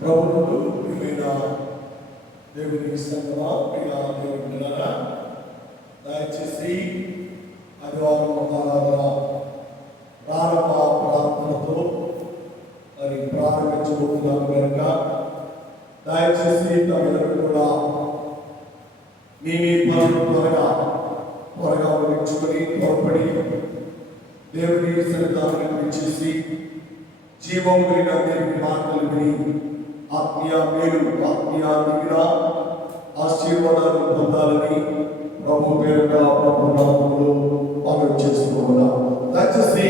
ప్రభువుకు ప్రియమైన దేవునికి సంగమా, ప్రియ దేవుని పిల్లరా, దయచేసి ఆదివారం ఆరాధన ప్రారంభ ప్రార్థనతో మరి ప్రారంభించబోతున్నాను కనుక దయచేసి తమిళకు కూడా మీ పనులు త్వరగా ముగించుకొని తోడ్పడి దేవుని సన్నిధానానికి చేసి జీవం కలిగిన దేవుని మాటలు విని ఆత్మీయ మేలు, ఆత్మీయ దిగిన ఆశీర్వాదాలు పొందాలని ప్రభు పేరుగా ప్రభు నామములో మనం చేసుకోవాలా. దయచేసి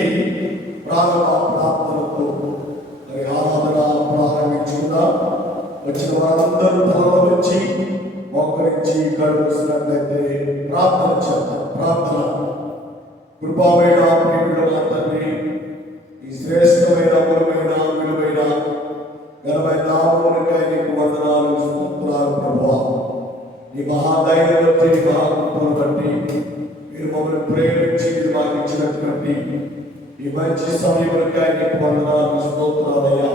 ప్రార్థనతో మరి ఆరాధన ప్రారంభించుకుందాం. వచ్చిన వారందరూ తలలో వచ్చి మోకరించి కడుగుతున్నట్లయితే ప్రార్థన చేద్దాం. ప్రార్థన. కృపామైన ప్రేమికుల తండ్రి, ఈ శ్రేష్టమైన అమూల్యమైన విలువైన ఘనమైన నామమునకై నీకు వందనాలు, స్తోత్రాలు ప్రభువా. నీ మహాదయను బట్టి, నీ మహాకృపను బట్టి మీరు మమ్మల్ని ప్రేమించి మీరు మాకు ఇచ్చినటువంటి ఈ మంచి సమయమునకై నీకు వందనాలు, స్తోత్రాలయ్యా.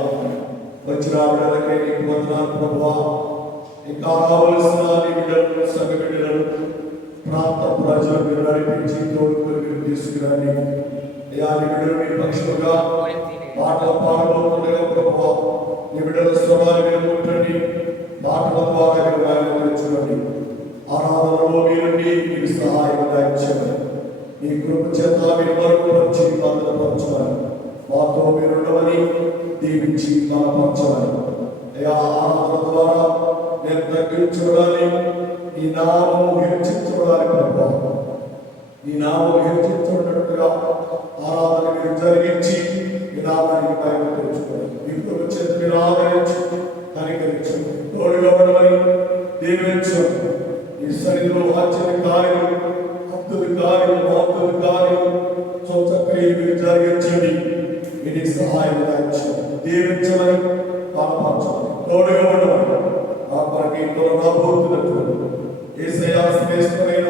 వచ్చిన బిడ్డలకై నీకు వందనాలు ప్రభువా. ఇంకా కావలసిన నీ బిడ్డలను, సంఘ బిడ్డలను, ప్రాంత ప్రజలు మీరు నడిపించి తోడుకొని మీరు తీసుకురండి అయ్యా. నీ బిడ్డలు మీ పక్షులుగా పాటలు పాడబోతుండగా ప్రభువా, నీ బిడ్డల స్వరాలు వినముట్టండి, మాటల ద్వారా మీరు తెచ్చుకోండి. ఆరాధనలో మీరుండి మీకు సహాయం దాయించండి. మీ కృప చేత మీరు మరుగుపరిచి భద్రపరచాలి. మాతో మీరుండమని దీవించి బలపరచాలి అయ్యా. ఆరాధన ద్వారా నేను తగ్గించుకోవాలి, నీ నామము హెచ్చించుకోవాలి ప్రభువా. నీ నామము హెచ్చించుకున్నట్టుగా ఆరాధన మీరు జరిగించి మీ నామానికి భయం తెచ్చుకోవాలి. మీ కృప చేత మీరు ఆదరించి కనికరించు, తోడుగా ఉండమని దీవించు. ఈ సన్నిధిలో ఆశ్చర్య కార్యం, అద్భుత కార్యం, అద్భుత కార్యం చక్కగా మీరు జరిగించండి. ఇది సహాయం దీవించమని బలపరచాలి, తోడుగా ఉండమని ఆ మనకి రాబోతున్నట్టు యేసయ్యా శ్రేష్టమైన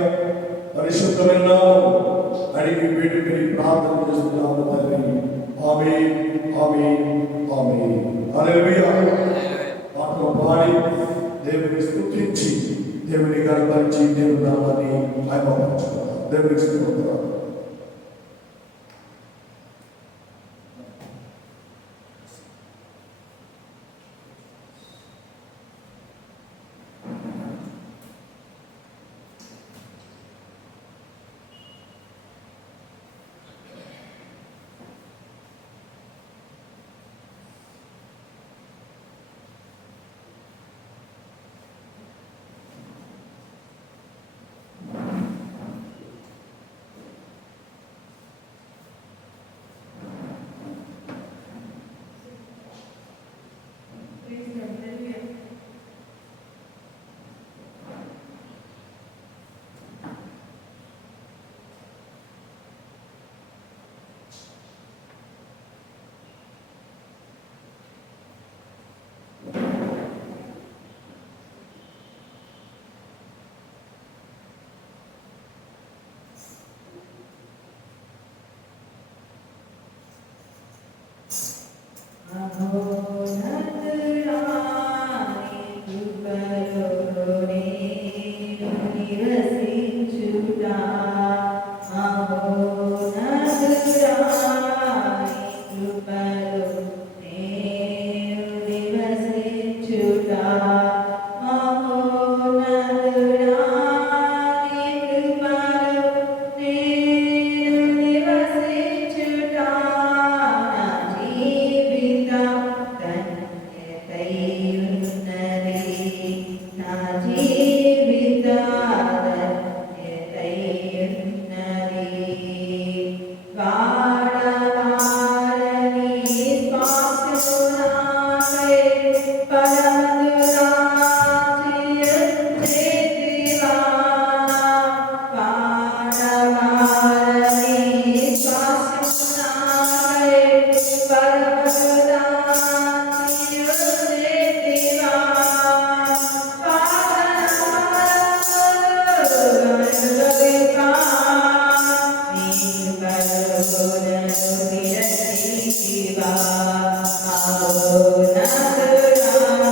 పరిశుద్ధమైన నామములో అడిగి వేడుకొని ప్రార్థన చేస్తున్నాము తండ్రి. ఆమేన్, ఆమేన్, ఆమేన్. హల్లెలూయా. పాటలు పాడి దేవుని స్తుతించి దేవుని గణపరిచి దేవుని నామాన్ని మహిమపరచుకుందాం. దేవుని స్తుతిద్దాం. Shiva, Shiva,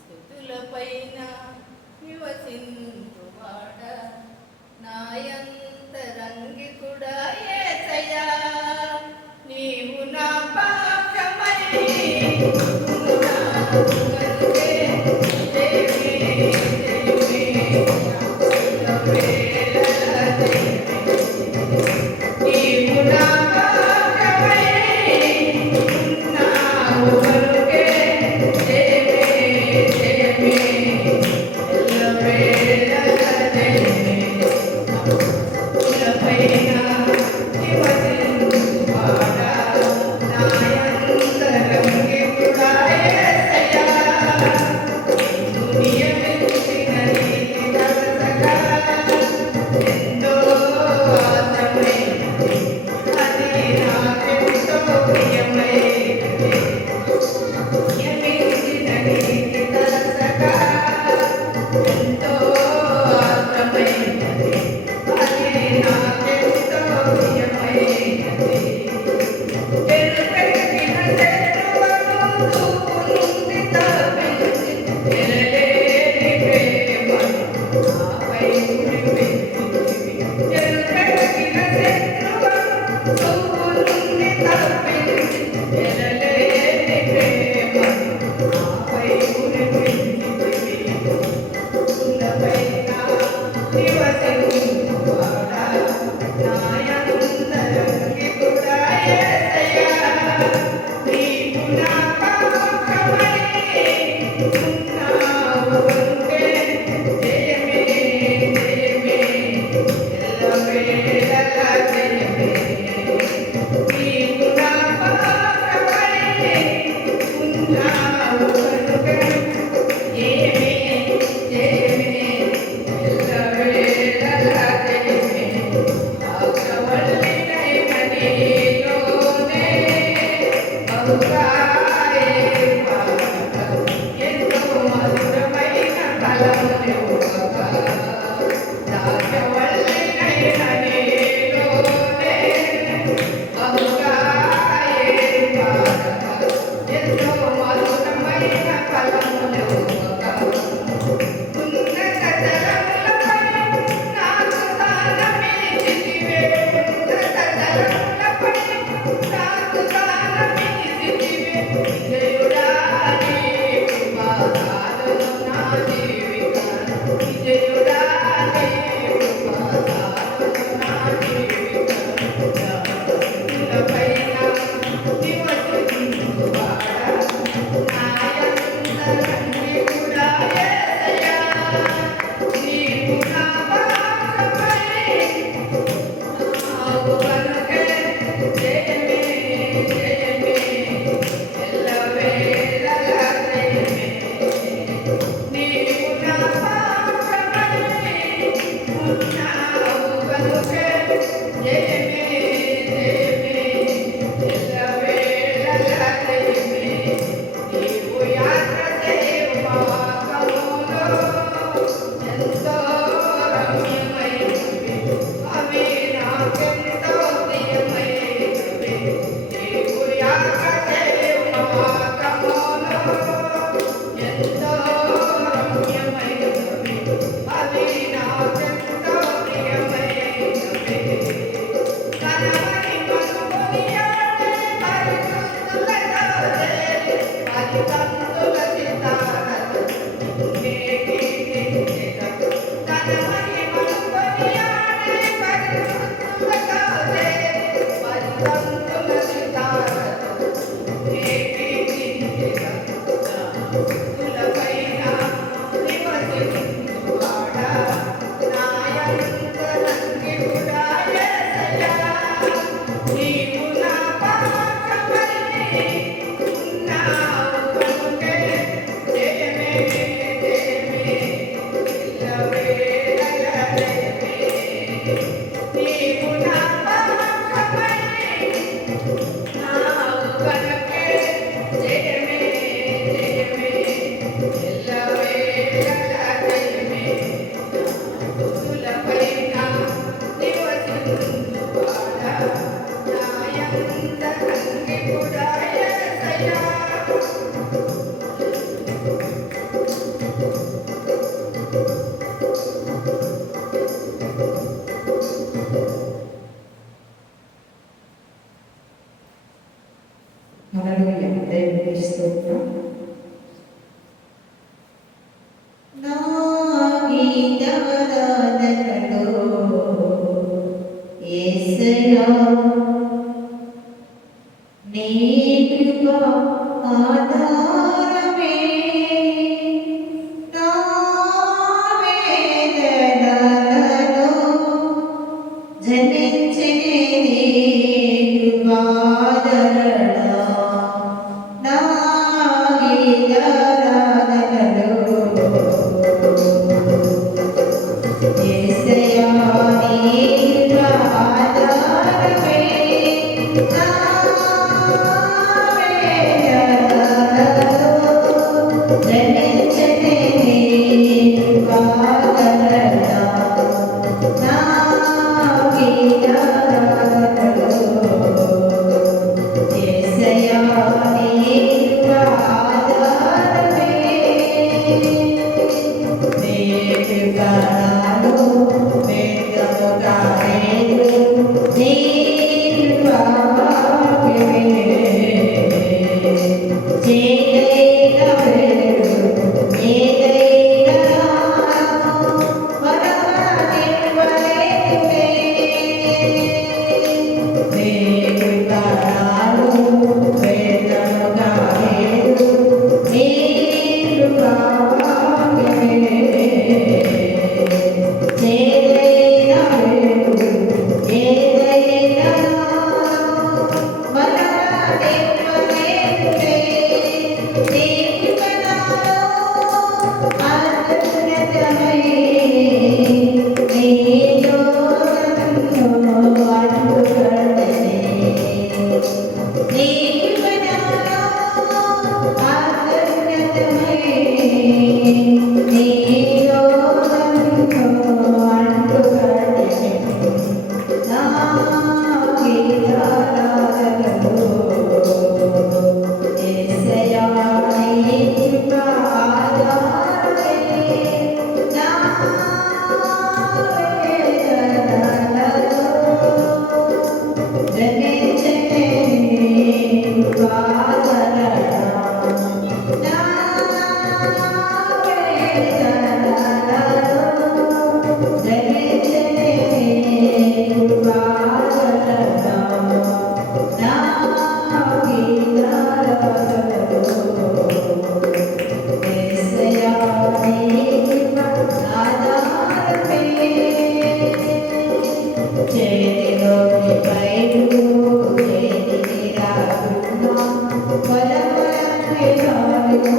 స్థుతులపైన నివసించువాడ నాయంతరంగికుడా యేసయ్యా నీవు నా పాపమై నీవు నా నీకు నా పాపమై హల్లెలూయా. దేవునికి స్తోత్రం. నా గీతారాధనలో యేసయ్యా నీ కృప ఆధారమే, నా వేదనలలో జనించే నీ కృపాదరణ, నా గీతారాధనలో యేసయ్యా నీ కృప ఆధారమే, నా యేసయ్యా నీ కృప ఆధారమే. Thank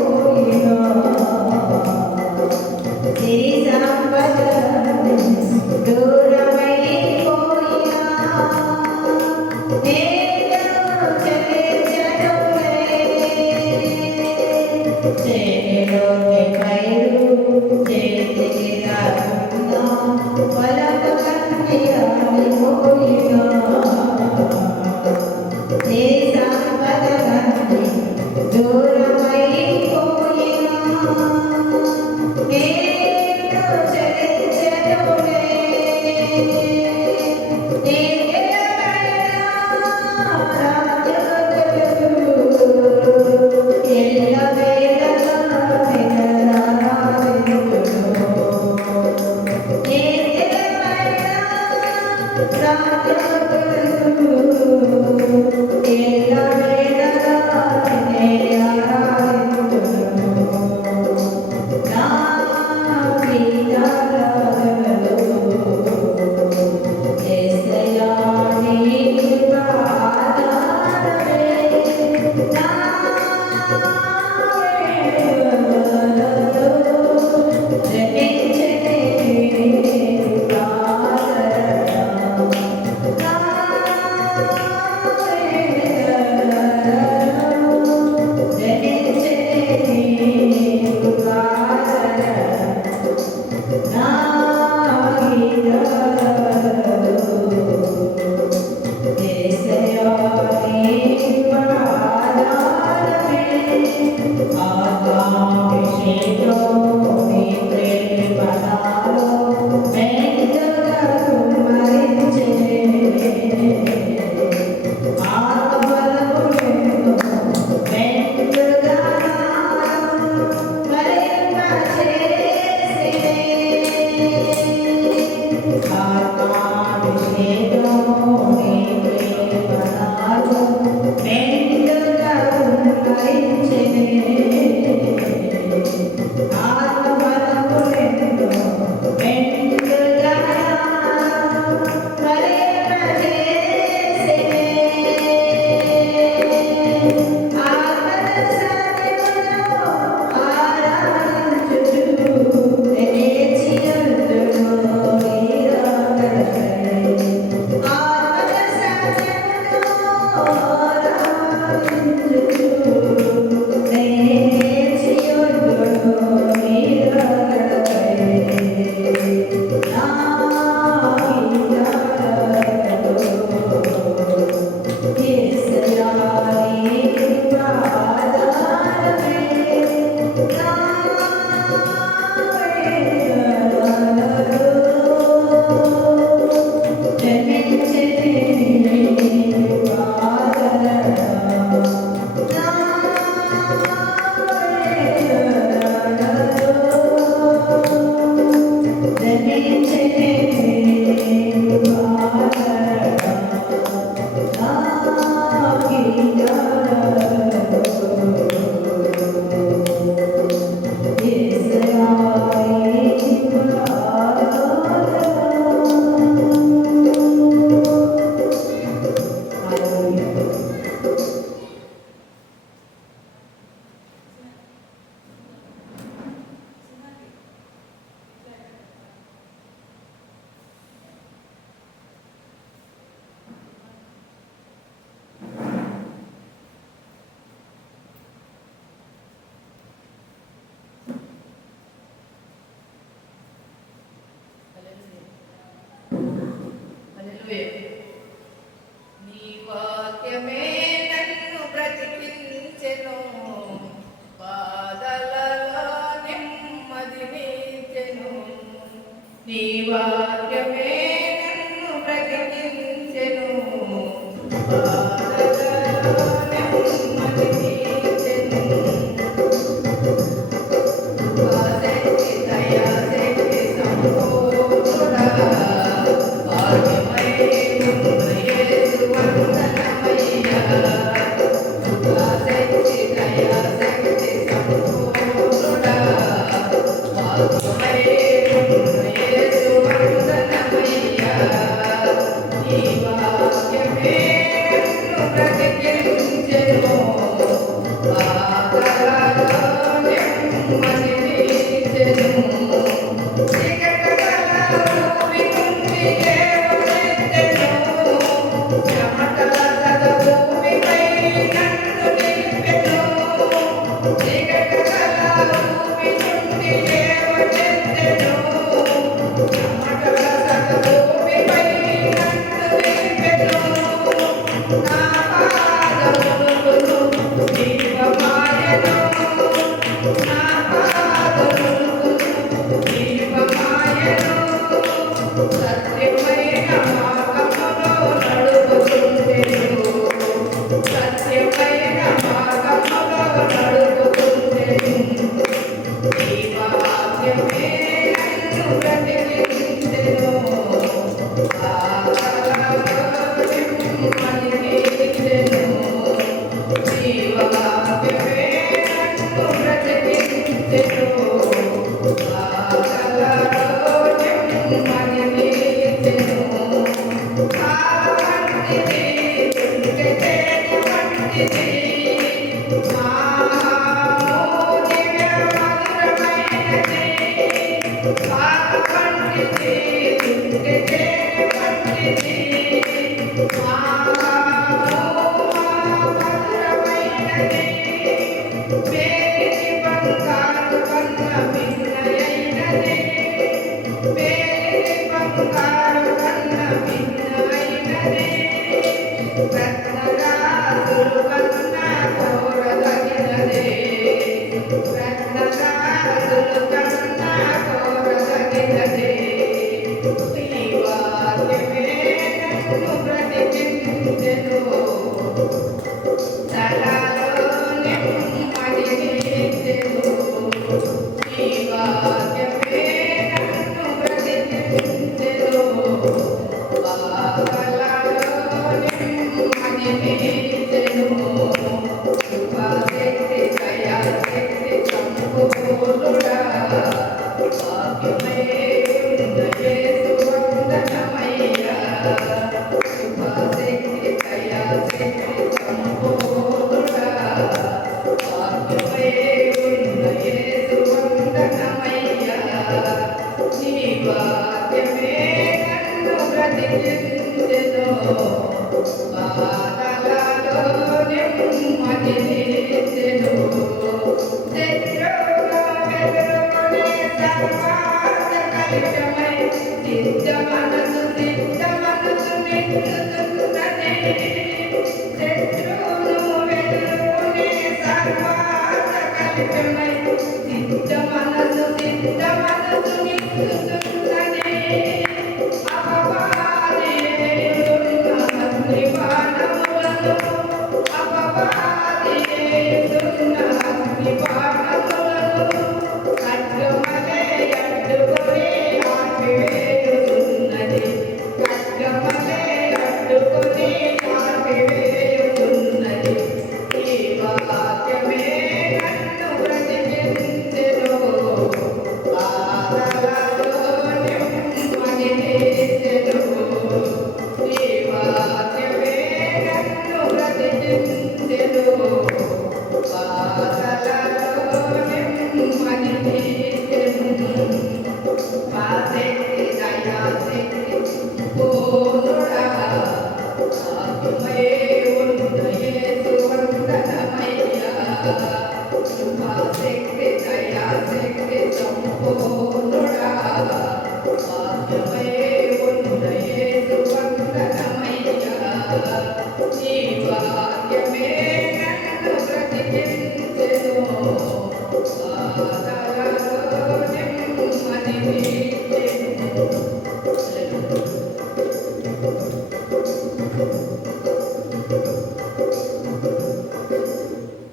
you.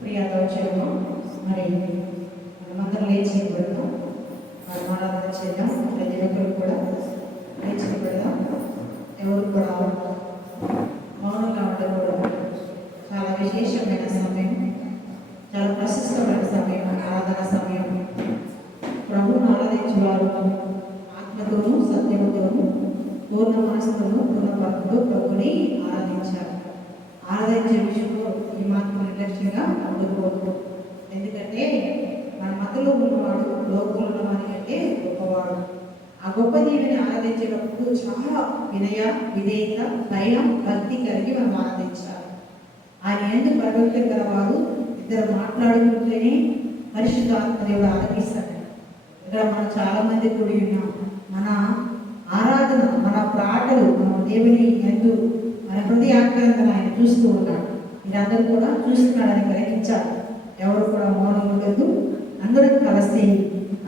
ప్రియాదోచనము మరి మనమందరం లేచి పెడదాం. ఆరాధన చేద్దాం. ప్రతి ఒక్కరు కూడా లేచి పెడదాం. ఎవరు కూడా మౌనంగా ఉండకూడదు. చాలా విశేషమైన సమయం, చాలా ప్రశస్తమైన సమయం, ఆరాధన సమయం. ప్రభువును ఆరాధించేవారు ఆత్మతోనూ సత్యముతోనూ పూర్ణ మనసుతోనూ పూర్ణభక్తితో ప్రభుని ఆరాధించారు. ఆరాధించే విషయంలో ఈ మాత్రం నిర్లక్ష్యంగా ఉండకూడదు. ఎందుకంటే మన మతలో ఉన్నవాడు లోకంలో ఉన్నవాడి కంటే గొప్పవాడు. ఆ గొప్ప దేవుని ఆరాధించేటప్పుడు చాలా వినయ, విధేయత, భయం, భక్తి కలిగి మనం ఆరాధించాలి. ఆయన ఎందుకు ప్రవక్త గలవారు ఇద్దరు మాట్లాడుకుంటేనే పరిశుద్ధాత్మ దేవుడు ఆలకిస్తాడు. ఇక్కడ మనం చాలా మంది కూడి ఉన్నాం. మన ఆరాధన, మన పాటలు, మన దేవుని ఎందు మన హృదయాక్రాంతను ఆయన చూస్తూ ఉన్నాడు. మీరందరూ కూడా చూస్తున్నాడని గ్రహించాలి. ఎవరు కూడా మౌనం ఉండదు. అందరూ కలిసి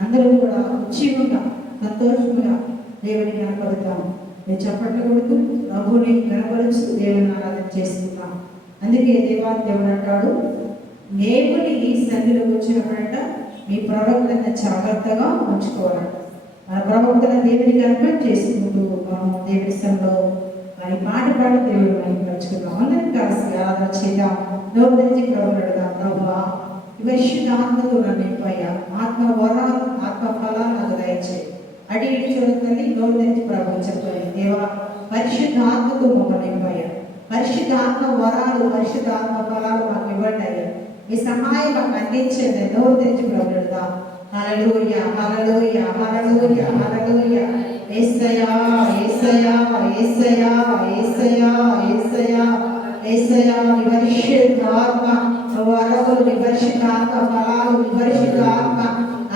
అందరూ కూడా ఉచితంగా సంతోషంగా దేవుని కనపడతాం. నేను చెప్పట్లు కొడుతూ ప్రభుని కనపరుచు దేవుని ఆరాధన చేసుకుంటాం. అందుకే దేవాది దేవుడు అంటాడు, దేవుని సన్నిధిలోకి వచ్చినప్పుడంట మీ ప్రవక్తలను జాగ్రత్తగా ఉంచుకోవాలంట. మన ప్రవక్తల దేవునికి అర్పణ చేసుకుంటూ మనం దేవుని సన్నిధిలో మరి పాట పాడు దేవుడు మనం పంచుకుందాం. అందరం కలిసి ఆరాధన చేద్దాం. నోరు తెరిచి ప్రభువుని అడుగుదాం. ప్రభువా, ఈ పరిశుద్ధాత్మతో నన్ను నింపయ్యా, ఆత్మ వరాలు ఆత్మ ఫలాలు నాకు దయచేయి. అడి ఇడి చూడతల్లి నోరు తెరిచి ప్రభువు చెప్పాలి. దేవా, పరిశుద్ధాత్మతో మమ్మల్ని నింపయ్యా, పరిశుద్ధాత్మ వరాలు పరిశుద్ధాత్మ ఫలాలు మాకు ఇవ్వండి అయ్యా. మీ సహాయం మాకు అందించండి. నోరు తెరిచి ప్రభువుని అడుగుదాం. హల్లెలూయా, హల్లెలూయా, హల్లెలూయా, హల్లెలూయా. యేసయ్యా, యేసయ్యా, యేసయ్యా, యేసయ్యా, యేసయ్యా, యేసయ్యా. నీ పరిశుద్ధాత్మ వరములు, నీ పరిశుద్ధాత్మ ఫలాలు, నీ పరిశుద్ధాత్మ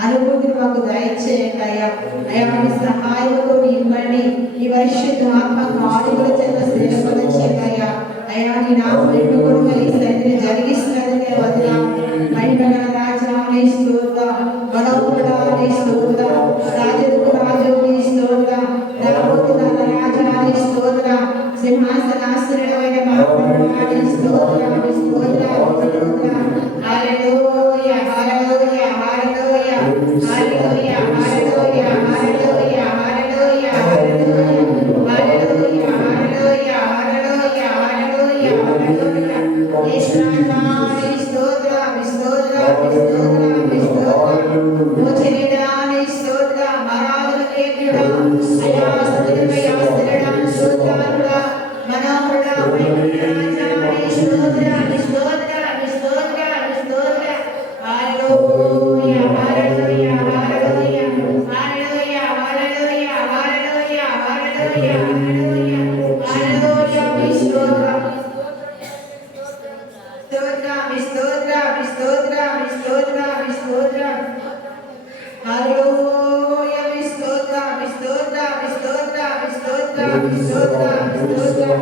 అనుభూతిని మాకు దయచేయండి అయ్యా. అయ్యా, మీ సహాయంతో ఇవ్వండి. నీ పరిశుద్ధాత్మ కార్యముల చేత స్థిరపరచండి అయ్యా. అయ్యా, నీ నామం ఎన్నుకొని ఈ సన్నిధిని జరిగిస్తున్నది వదిలా. మహిమగల రాజా నీ స్తోత్రం, బలవంతుడా నీ స్తోత్రం, రాజుకు రాజు నీ స్తోత్రం, రాబోతున్న రాజా నీ స్తోత్రం, సింహాసనాశ్రయమైన మహాప్రభువా నీ స్తోత్రం, నీ స్తోత్రం, నీ స్తోత్రం. హల్లెలూయా, hallelujah, hallelujah, hallelujah, hallelujah, hallelujah, hallelujah, hallelujah, hallelujah, hallelujah, hallelujah, హల్లెలూయా. యేసునాథా నీ స్తోత్రం, నీ స్తోత్రం, నీ స్తోత్రం, నీ స్తోత్రం. మోచరిడా నీ స్తోత్రం, మరాదులకేయుడా, అయ్యా స్తుతికయ్యా స్థిరడా స్తోత్రాలుడా, మనోహరుడా, రాజా నీ స్తోత్రం, నీ స్తోత్రం, నీ స్తోత్రం, నీ స్తోత్రం. హల్లెలూయా, hallelujah, hallelujah, hallelujah, hallelujah, hallelujah, hallelujah, hallelujah, హల్లెలూయా. మీ స్తోత్రం, స్తోత్రం, మీ స్తోత్రం, మీ స్తోత్రం, మీ స్తోత్రం, మీ స్తోత్రం. హల్లెలూయా, మీ స్తోత్రం, మీ స్తోత్రం, మీ స్తోత్రం, మీ స్తోత్రం, మీ స్తోత్రం, మీ స్తోత్రం.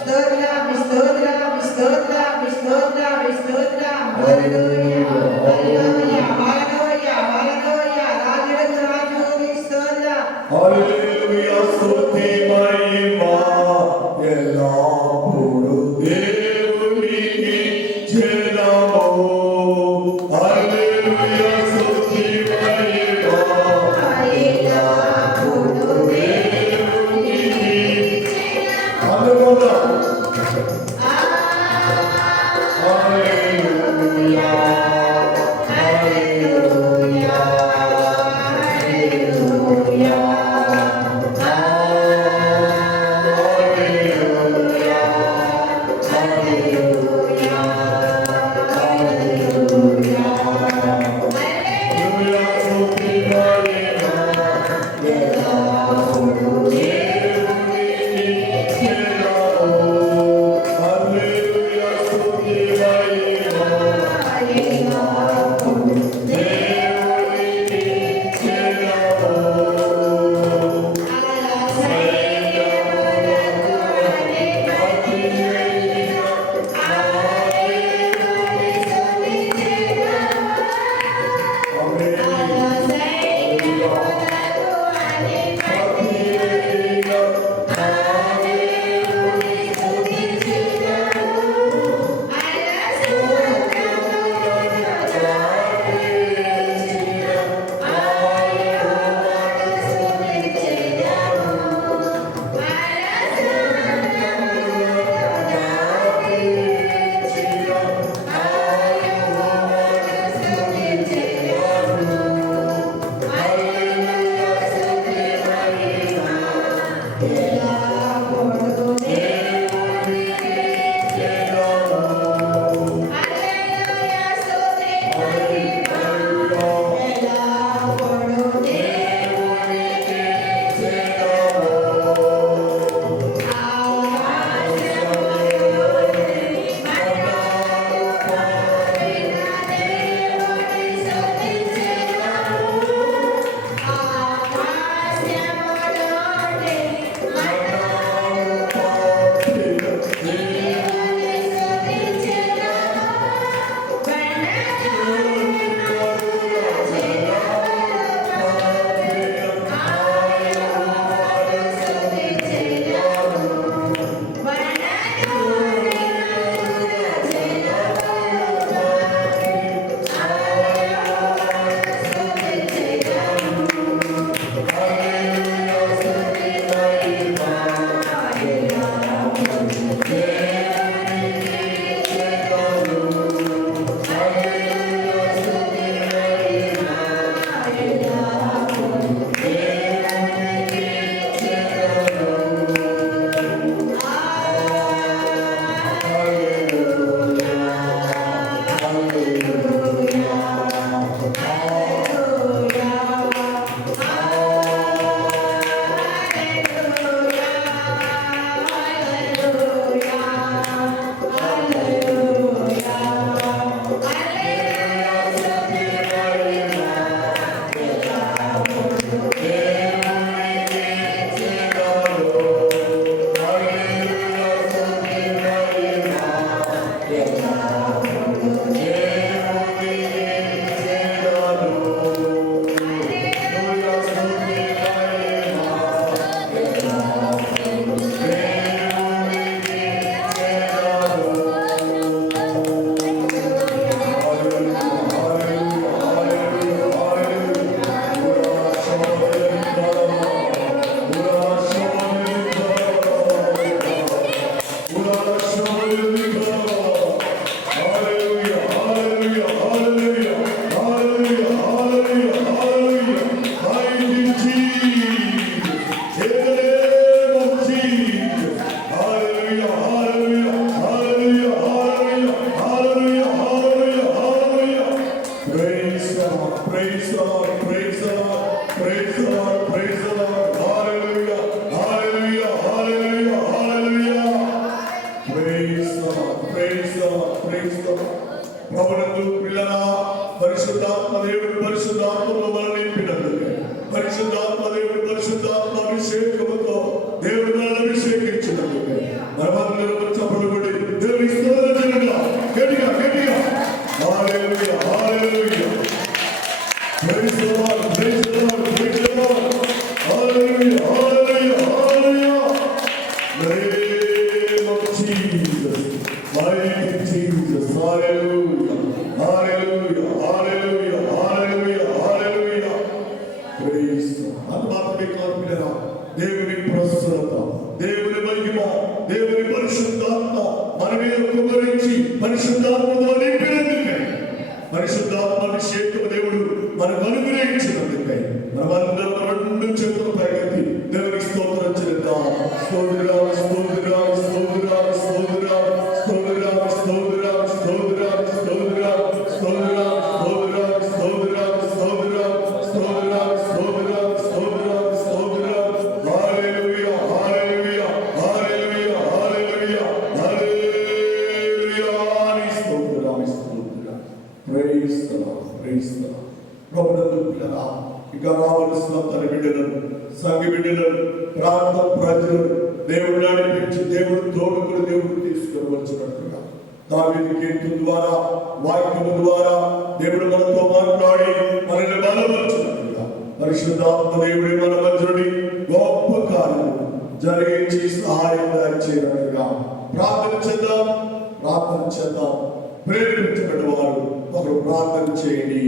స్తోత్రం, మీ స్తోత్రం, మీ స్తోత్రం, మీ స్తోత్రం, మీ స్తోత్రం. హల్లెలూయా, హల్లెలూయా, హల్లెలూయా, హల్లెలూయా. రాజులకు రాజు నీ స్తోత్రం. హల్లెలూయా, స్తుతి మహిమ ఎల్లప్పుడూ దేవునికి చెల్లును. హల్లెలూయా, స్తుతి మహిమ ఎల్లప్పుడూ దేవునికి హల్లెలూయా. ప్రభునందు పిల్లల పరిశుద్ధాత్మ దేవుడు పరిశుద్ధాత్మలో మనం నింపినందుకు పరిశుద్ధాత్మ దేవుడు పరిశుద్ధాత్మ అభిషేకముతో దేవుడు మనల్ని అభిషేకించినందుకు మనమందరం చప్పట్లు దేవుని స్తోత్రం చేద్దాం. గట్టిగా గట్టిగా hallelujah hallelujah praise the lord praise the lord praise the lord hallelujah hallelujah hallelujah name of Jesus mighty Jesus hallelujah hallelujah hallelujah hallelujah hallelujah praise ఆత్మకి కార్పిన దేవుని ప్రసన్నత దేవుని మహిమ దేవుని పరిశుద్ధాత్మ మన మీద కుమ్మరించి పరిశుద్ధాత్మతో నింపినందుకే పరిశుద్ధాత్మ అభిషేకం దేవుడు మనకు అనుగ్రహించినందుకే మనమందరం రెండు చేతులు పైకెత్తి దేవునికి స్తోత్రం చేద్దాం. స్తోత్రం స్తోత్రం స్తోత్రం స్తోత్రం స్తోత్రం స్తోత్రం స్తోత్రం స్తోత్రం స్తోత్రం స్తోత్రం స్తోత్రం స్తోత్రం స్తోత్రం స్తోత్రం స్తోత్రం హల్లెలూయా హల్లెలూయా హల్లెలూయా హల్లెలూయా హల్లెలూయా స్తోత్రం స్తోత్రం praise the lord praise the Lord. ప్రభునందు పిల్లరా ఇక రావలసిన తన బిడ్డలను సంఘ బిడ్డలను ప్రాంత ప్రజలను దేవుడు నడిపించి దేవుడు తోడుకుని దేవుడు తీసుకొని వచ్చినట్టుగా దావీదు కీర్తన ద్వారా వాక్యము ద్వారా దేవుడు మనతో మాట్లాడి మనల్ని బలపరిచినట్టుగా పరిశుద్ధాత్మ దేవుడి మన మధ్యని గొప్ప కార్యం జరిగించి సహాయం చేయనట్టుగా ప్రార్థన చేద్దాం ప్రేరేపించబడిన వారు ఒకరు ప్రార్థన చేయండి.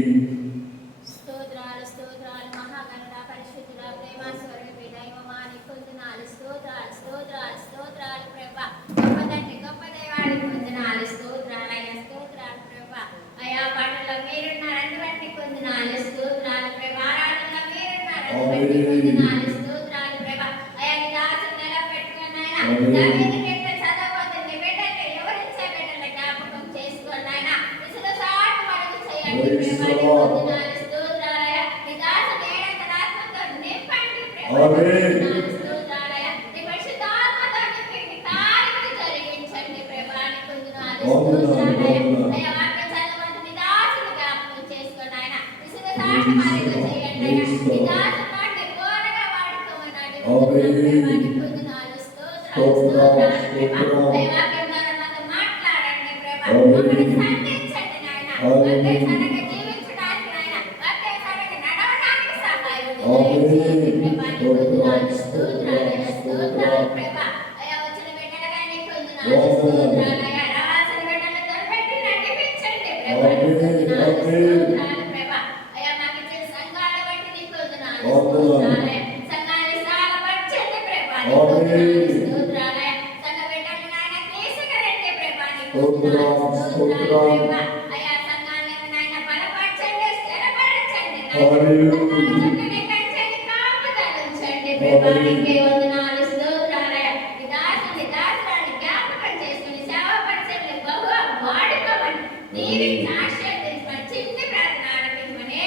నీవి సాక్ష్యం తెచ్చుకొని చిన్ని ప్రార్థన ఆలకించమని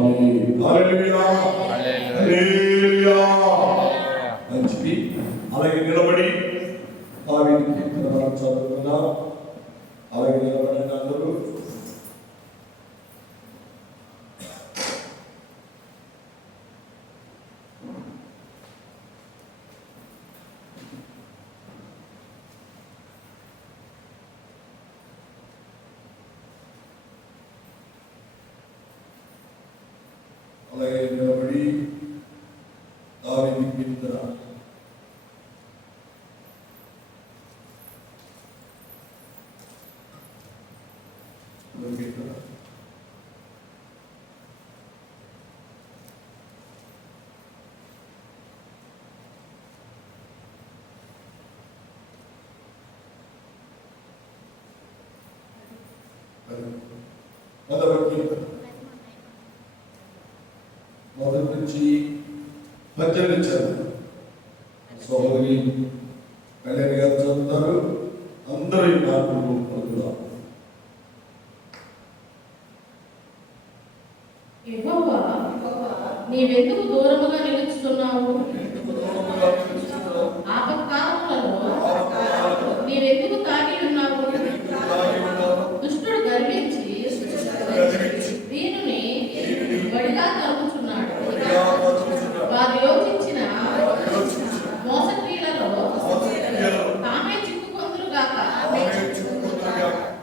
ఆమేన్. హల్లెలూయా. హల్లెలూయా. మంచిది. అలాగే నిలబడి దావీదు కీర్తన మనం చదువుకుందాం. అలాగే నిలబడిన అందరూ అలాగే నిలబడి దావీదు కీర్తన కీర్తన మొదటి నుంచి పద్యం ఇచ్చారు. సోదరి కళ్యాణ్ గారు చదువుతారు. అందరూ ఈ మార్పులు పలుకుదాం. యెహోవా, నీవెందుకు దూరముగా నిలుచుతున్నావు? ఆపత్కాలములలో నీవెందుకు తాగి ఉన్నావు? దుష్టుడు గర్వించి దీనుని బడిగా తలుపుచున్నాడు. వారు యోచించిన మోసక్రియలలో తామే చిక్కుకొందురుగాక.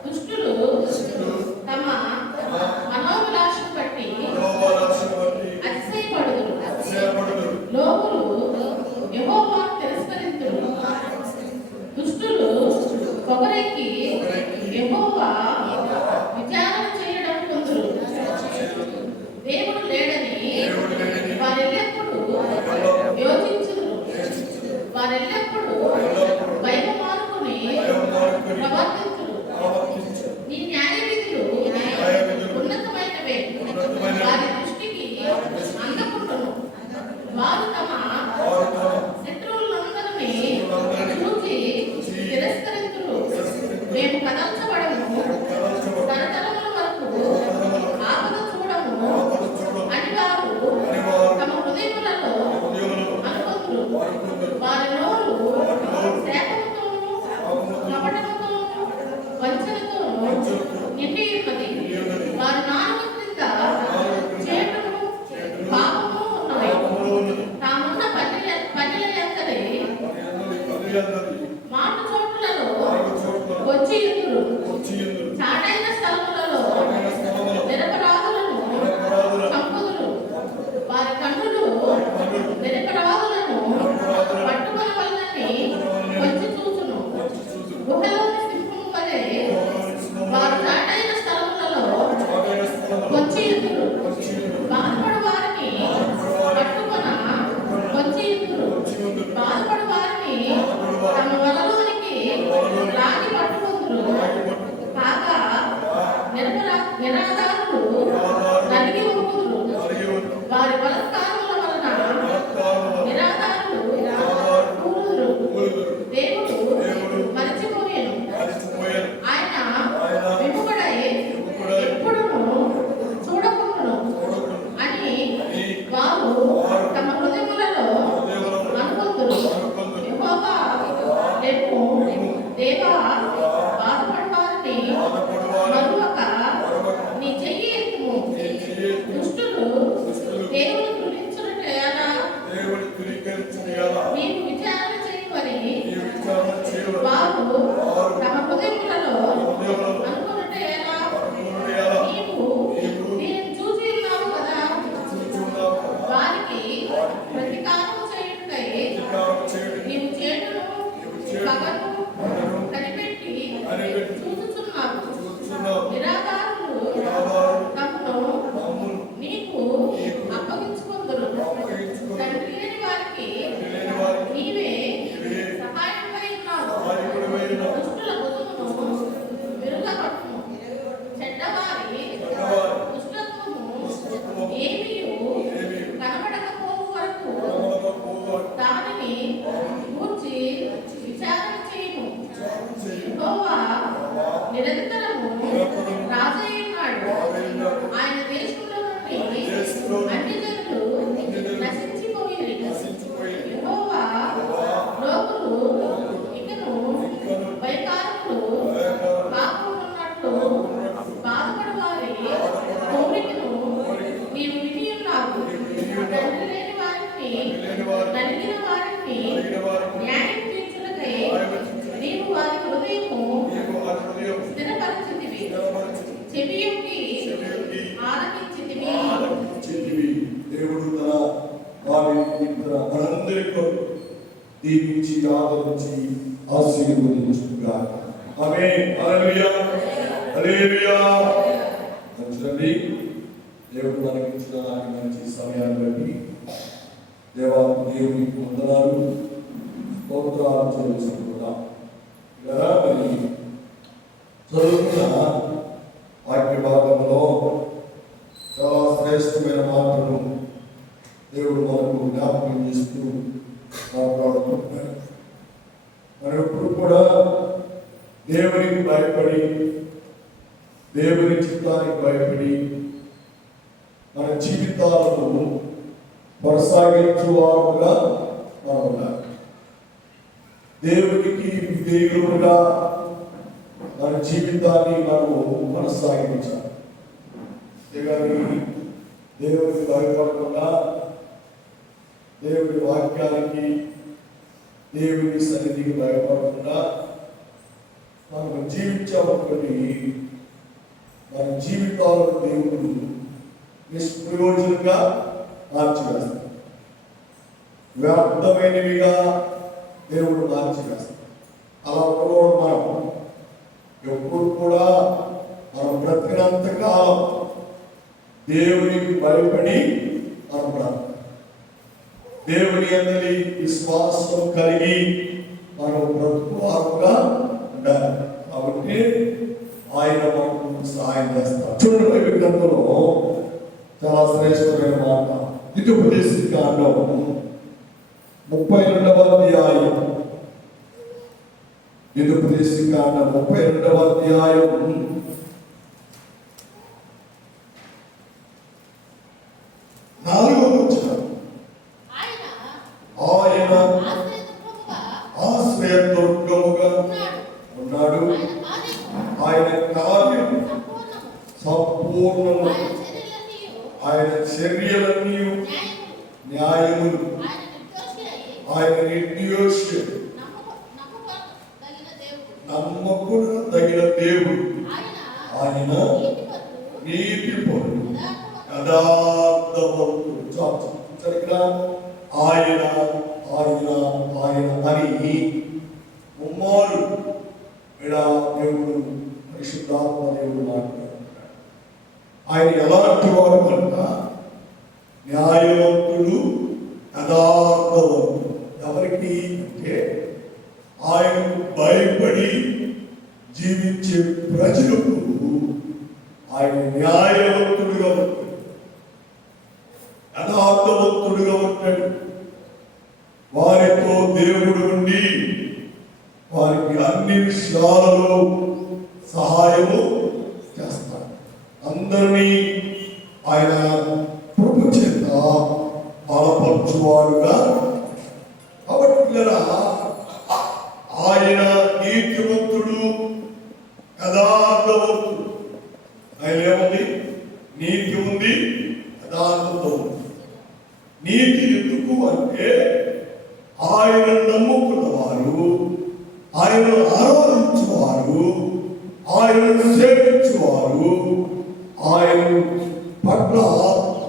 దుష్టులు తమ మనోభిలాషను బట్టి అతిశయపడుదురు. లోకులు యెహోవాను తిరస్కరింతురు. దుష్టులు పొగరెక్కి యెహోవా విచారణ చేయడం పొందురు. దేవుడు లేడని వారెల్లప్పుడూ యోచించుదురు. వారెల్లప్పుడూ భయము మానుకుని ప్రవర్తించురు. నీ న్యాయ విధులు ఉన్నతమైనవే, వారి దృష్టికి అందకుండును. వారు తమ శత్రువులందరినీ చూచి తిరస్కరించురు. మేము కదల్చబడము, తరతరముల వరకు ఆపద చూడము అని వారు తమ హృదయములలో అనుకుందురు. వారి నోరు శాపముతోనూ కపటముతోనూ వంచనతోనూ నిండి ఉన్నది. వారి నాలుక క్రింద చేటును పాపము ఉన్నవి. తామున్న పల్లెల ఎందరి మాటు చోట్లలో వచ్చి ఎదురు. చాటైన స్థలములలో నిరపరాధులను చంపుదురు. వారి కన్నులు నిరపరాధులను పట్టుకొనవలెనని వచ్చి చూచును. గుహలోని సింహము వలె వారు చాటైన స్థలములలో వచ్చి ఎదురు. బాధపడు వారిని పట్టుకొన వచ్చి ఎదురు. బాధపడు వారిని తమ వలలోనికి లాగి పట్టుకొందురు. కాగా నిరాధారులు నలిగి ఉంటురు. వారి బలత్కారముల వలన నిరాధారులు కూలుదురు. దేవుడు మరచిపోయేను. ఆయన విముఖుడై ఎప్పుడును చూడకుండును అని వారు తమ హృదయములలో అనుకుందురు. యెహోవా లెమ్ము, దేవా, బాధపడు వారిని మరువక నీ చెయ్యి ఎత్తుము. దుష్టులు దేవుని తుడించుట ఎలా? నీవు విచారణ చేయమని వారు తమ హృదయములలో అనుకున్నట ఎలా? నీవు దీనిని చూసి ఉన్నావు కదా. వారికి ప్రతికారం చేయుటకై నీవు చేటును పగను కనిపెట్టి చూచుచున్నావు. బాధపడు వారి కోరికను నీవు విని ఉన్నావు. తండ్రి లేని వారిని నలిగిన వారిని న్యాయం తీర్చుటకై నీవు వారి హృదయము స్థిరపరచితివి. చెవియొగ్గి ఆలకించితివి. దేవుడు తన వారి మనందరికీ దీవించి ఆదరించి ఆశీర్వదించుగా. ఆమేన్. హల్లెలూయా, హల్లెలూయా. మంచిదండి. దేవుడు మనకి ఇచ్చిన మంచి సమయాన్ని బట్టి దేవునికి వందనాలు, స్తోత్రాలు చెల్లిస్తున్నాం. ఇలా మరి చదువుతున్న వాక్య భాగంలో చాలా శ్రేష్టమైన మాటలు దేవుడు మనకు జ్ఞాపకం చేస్తూ మాట్లాడుతున్నాడు. మనం ఎప్పుడు కూడా దేవునికి భయపడి, దేవుని చిత్తానికి భయపడి మన జీవితాలను కొనసాగించువారుగా మనం ఉండాలి. దేవునికి విధేయులుగా మన జీవితాన్ని మనము కొనసాగించాలి. దేవునికి భయపడకుండా దేవుని వాక్యానికి, దేవుని సన్నిధికి భయపడకుండా మనం జీవించామనుకోండి, మన జీవితాలను దేవుడు నిష్ప్రయోజనంగా మార్చివేస్తాడు. వ్యర్థమైనవిగా దేవుడు మార్చివేస్తాడు. అలా ఉండకూడదు. మనం ఎప్పుడు కూడా మనం బ్రతికినంత కాలం దేవునికి భయపడి మనం బ్రతకాలి. దేవుని అందరి విశ్వాసం కలిగి మనం బ్రతుకువారుగా ఉండాలి. కాబట్టి ఆయన మనకు సహాయం చేస్తారు. చూడండి, బైబిల్ గ్రంథంలో చాలా శ్రేష్టమైన మాట. ద్వితీయోపదేశకాండం 32వ అధ్యాయం. ద్వితీయోపదేశకాండం 32వ అధ్యాయం 4వ వచనం. ఆయన ఆశ్రయదుర్గముగా ఉన్నాడు. ఆయన కార్యం సంపూర్ణము. ఆయన చర్యలన్నీ న్యాయములు. ఆయన నిర్దోషి, నమ్మకూడదగిన దేవుడు. ఆయన నీతిపరుడు, యథార్థవంతుడు. ఆయన ఆయన ఆయన అని ముమ్మారు దేవుడు, పరిశుద్ధాత్మ దేవుడు మాట్లాడుతున్నాడు. ఆయన ఎలాంటి వాడు కనుక న్యాయవంతుడు, యథార్థవంతుడు. ఎవరికి అంటే ఆయనకు భయపడి జీవించే ప్రజలకు ఆయన న్యాయవంతుడుగా ఉంటాడు, యథార్థవంతుడుగా ఉంటాడు. వారితో దేవుడు ఉండి వారికి అన్ని విషయాలలో సహాయము చేస్తాడు. అందరినీ ఆయన కృప చేత బలపరచువాడుగా. కాబట్టి ఆయన నీతివంతుడు, యథార్థవంతుడు. ఆయన ఏముంది? నీతి ఉంది, యథార్థత ఉంది. నీతి ఎందుకు అంటే ఆయన నమ్ముకున్నవారు, ఆయనను ఆరాధించువారు, ఆయనను సేవించువారు, ఆయన పట్ల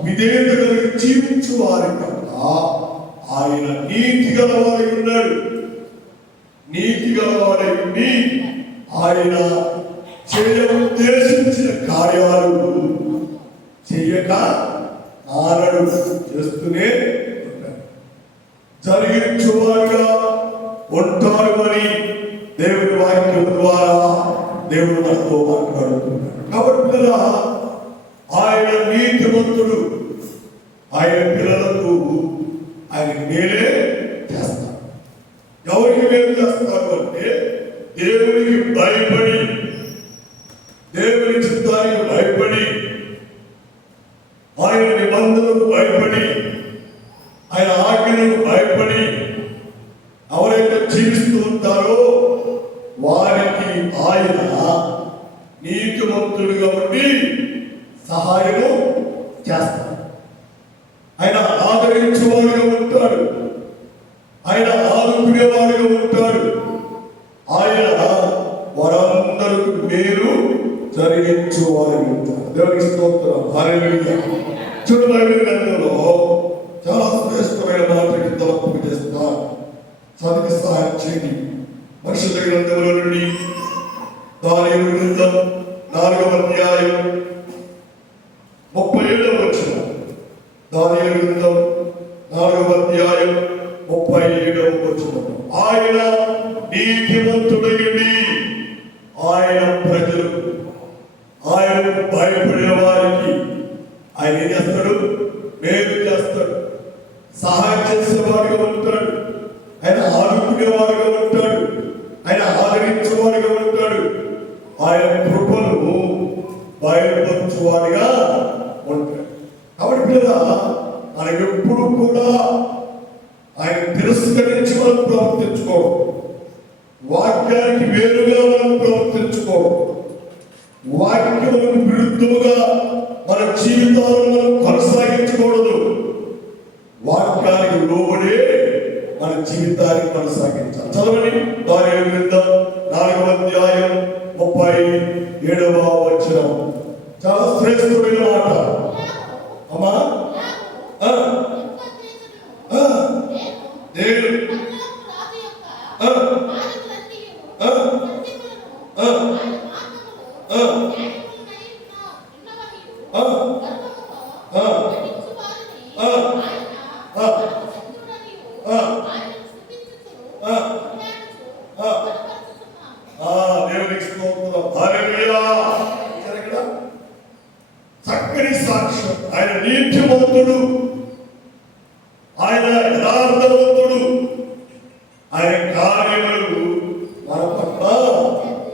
విధేయత కలిగి జీవించువారి పట్ల ఆయన నీతి గలవాడై ఉన్నాడు. నీతి గలవాడై ఉండి ఆయన చేయఉద్దేశించిన కార్యాలు చెయ్యక ఆనడు, చేస్తూనే ఉంటాడు. జరిగించువారుగా ఉంటారు అని దేవుని వాక్యం ద్వారా దేవుడు మనతో మాట్లాడుతున్నాడు. కాబట్టి ఆయన నీతిమంతుడు. ఆయన పిల్లలకు ఆయన మేలే చేస్తాడు. ఎవరికి మేలు చేస్తారు అంటే దేవునికి భయపడి, దేవుని చిత్తానికి భయపడి, ఆయన నిబంధనలకు భయపడి, ఆయన ఆజ్ఞలకు భయపడి ఎవరైతే జీవిస్తూ ఉంటారో వారికి ఆయన నీతి నీతిమంతుడిగా ఉండి సహాయము చేస్తాడు. ఆయన ఆదరించేవాడుగా ఉంటాడు. ఆయన ఆదుకునేవాడుగా ఉంటాడు. ఆయన వారందరికీ మేలు జరిగించేవాడుగా ఉంటాడు. దేవునికి స్తోత్రం. హల్లెలూయా. చూడండి, బైబిల్ గ్రంథంలో చాలా శ్రేష్టమైన మాట కింద ఒప్పుకు చేస్తున్నారు. చదివి సహాయం చేయండి. పరిశుద్ధ గ్రంథంలో నుండి దానియేలు గ్రంథం 4వ అధ్యాయం 37వ వచనం. దానియేలు గ్రంథం 4వ అధ్యాయం 37వ వచనం. ఆయన నీతిమంతుడైంది. ఆయన ప్రజలు ఆయనకు భయపడిన వారికి ఆయన ఏం చేస్తాడు? మేలు చేస్తాడు. సహాయం చేసేవాడుగా ఉంటాడు. ఆయన ఆదుకునేవాడుగా ఉంటాడు. ఆయన ఆదరించేవాడుగా ఉంటాడు. ఆయన కృపను బయలుపరచువాడిగా ఉంటాడు. కాబట్టి పిల్లల ఆయన ఎప్పుడు కూడా ఆయన తిరస్కరించి మనం ప్రవర్తించుకోవడం, వాక్యానికి వేరుగా మనం ప్రవర్తించుకోవడం, వాక్యములకు విరుద్ధముగా మన జీవితాలను మనం కొనసాగించకూడదు. వాక్యానికి లోబడే మన జీవితాన్ని కొనసాగించాలి. చదవండి, దానియేలు గ్రంథం 4వ అధ్యాయం 37వ వచనం. చాలా శ్రేష్టమైన మాట అమ్మా. దేవునికి స్తోత్రం. హల్లెలూయా. చక్కని సాక్ష్యం. ఆయన నీతిమంతుడు, ఆయన యథార్థవంతుడు. ఆయన కార్యములు మన పట్ల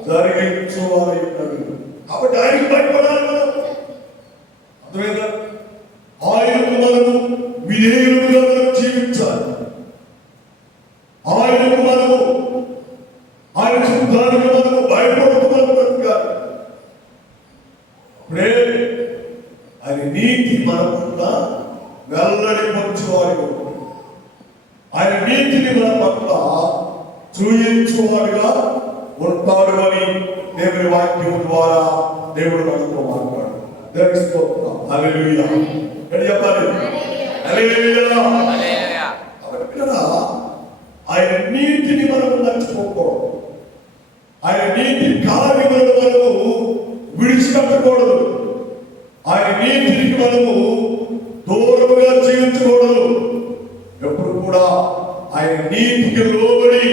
జరిగించువారై ఉన్నాడు. కాబట్టి ఆయనకు భయపడాలి మనం. అర్థమైందా? ఆయనకు మనము విధేయులుగా మనం జీవించాలి. ఆయనకు మనము ఆయన చిత్తానికి మనము భయపడుతూ మనం బ్రతకాలి. అప్పుడే ఆయన నీతి మన పట్ల వెల్లడి పరచువాడిగా, ఆయన నీతిని మన పట్ల చూయించువాడిగా ఉంటాడు అని దేవుని వాక్యం ద్వారా దేవుడు మనతో మాట్లాడు. దేవునికి స్తోత్రం. హల్లెలూయా. ఎక్కడ చెప్పాలి? హల్లెలూయా. కాబట్టి పిల్లరా, ఆయన నీతిని మనం మర్చిపోకూడదు. ఆయన నీతి కార్యములను మనము విడిచిపెట్టకూడదు. ఆయన నీతికి మనము దూరముగా జీవించకూడదు. ఎప్పుడు కూడా ఆయన నీతికి లోబడి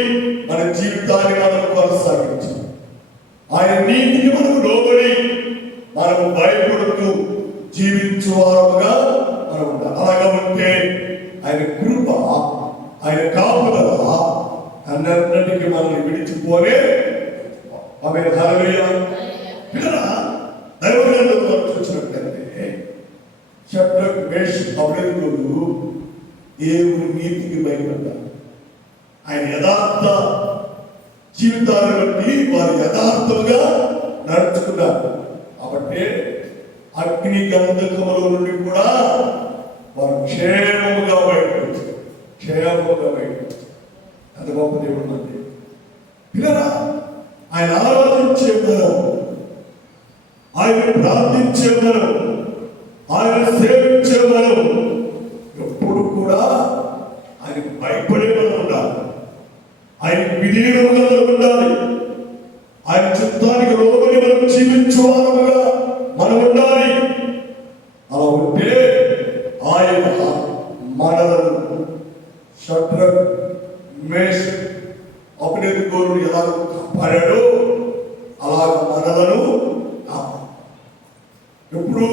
మన జీవితాన్ని మనం కొనసాగించాలి. ఆయన నీతికి మనము లోబడి మనము భయపడుతూ జీవించువారుగా మనం ఉండాలి. అలాగా ఉంటే ఆయన కృప, ఆయన కాపుదల అన్నిటికీ మనల్ని విడిచిపోలే. ఆమె హల్లెలూయా. పిల్లరా, దైవజనులు మనం చూసినట్లయితే షడ్రక్, మేషక్, అబేద్నెగోలు దేవుని నీతికి భయపడ్డారు. ఆయన యథార్థ జీవితాన్ని బట్టి వారు యథార్థంగా నడుచుకున్నారు. కాబట్టి అగ్ని గంధకముల నుండి కూడా వారు క్షేమముగా బయటకొచ్చారు. క్షేమముగా బయటకొచ్చారు. అంత గొప్ప దేవుడు మంది. పిల్లరా, ఆయన ఆరాధించే మనం, ఆయన ప్రార్థించే మనం, ఆయన సేవించే మనం ఎప్పుడు కూడా ఆయన భయపడే మనం ఉండాలి. ఆయన విధేయులుగా ఉండాలి. ఆయన చిత్తానికి లోబడి మనం జీవించేవారుగా మనం ఉండాలి. అలా ఉంటే ఆయన మనలను షడ్రక్, మేషక్, అబేద్నెగోలను ఎలా కాపాడాడో అలాగ మనలను కాపాడు. ఎప్పుడు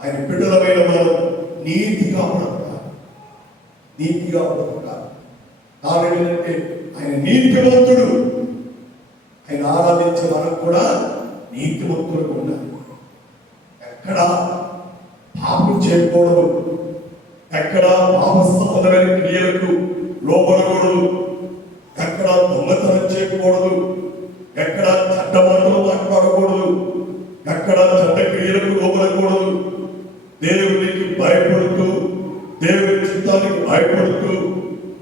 ఆయన బిడ్డలమైన మనం నీతిగా బ్రతకాలి. నీతిగా బ్రతకాలి. కారణం ఏంటంటే ఆయన నీతిమంతుడు. ఆయన ఆరాధించే మనం కూడా నీతిమంతులుగా ఉండాలి. ఎక్కడ పాపం చేయకూడదు. ఎక్కడ పాప సంబంధమైన క్రియలకు లోబడకూడదు. ఎక్కడ దొంగతనం చేయకూడదు. ఎక్కడ చట్టమాటలు మాట్లాడకూడదు. క్రియలకు లోబడకూడదు. దేవునికి భయపడుతూ, దేవుని చిత్తానికి భయపడుతూ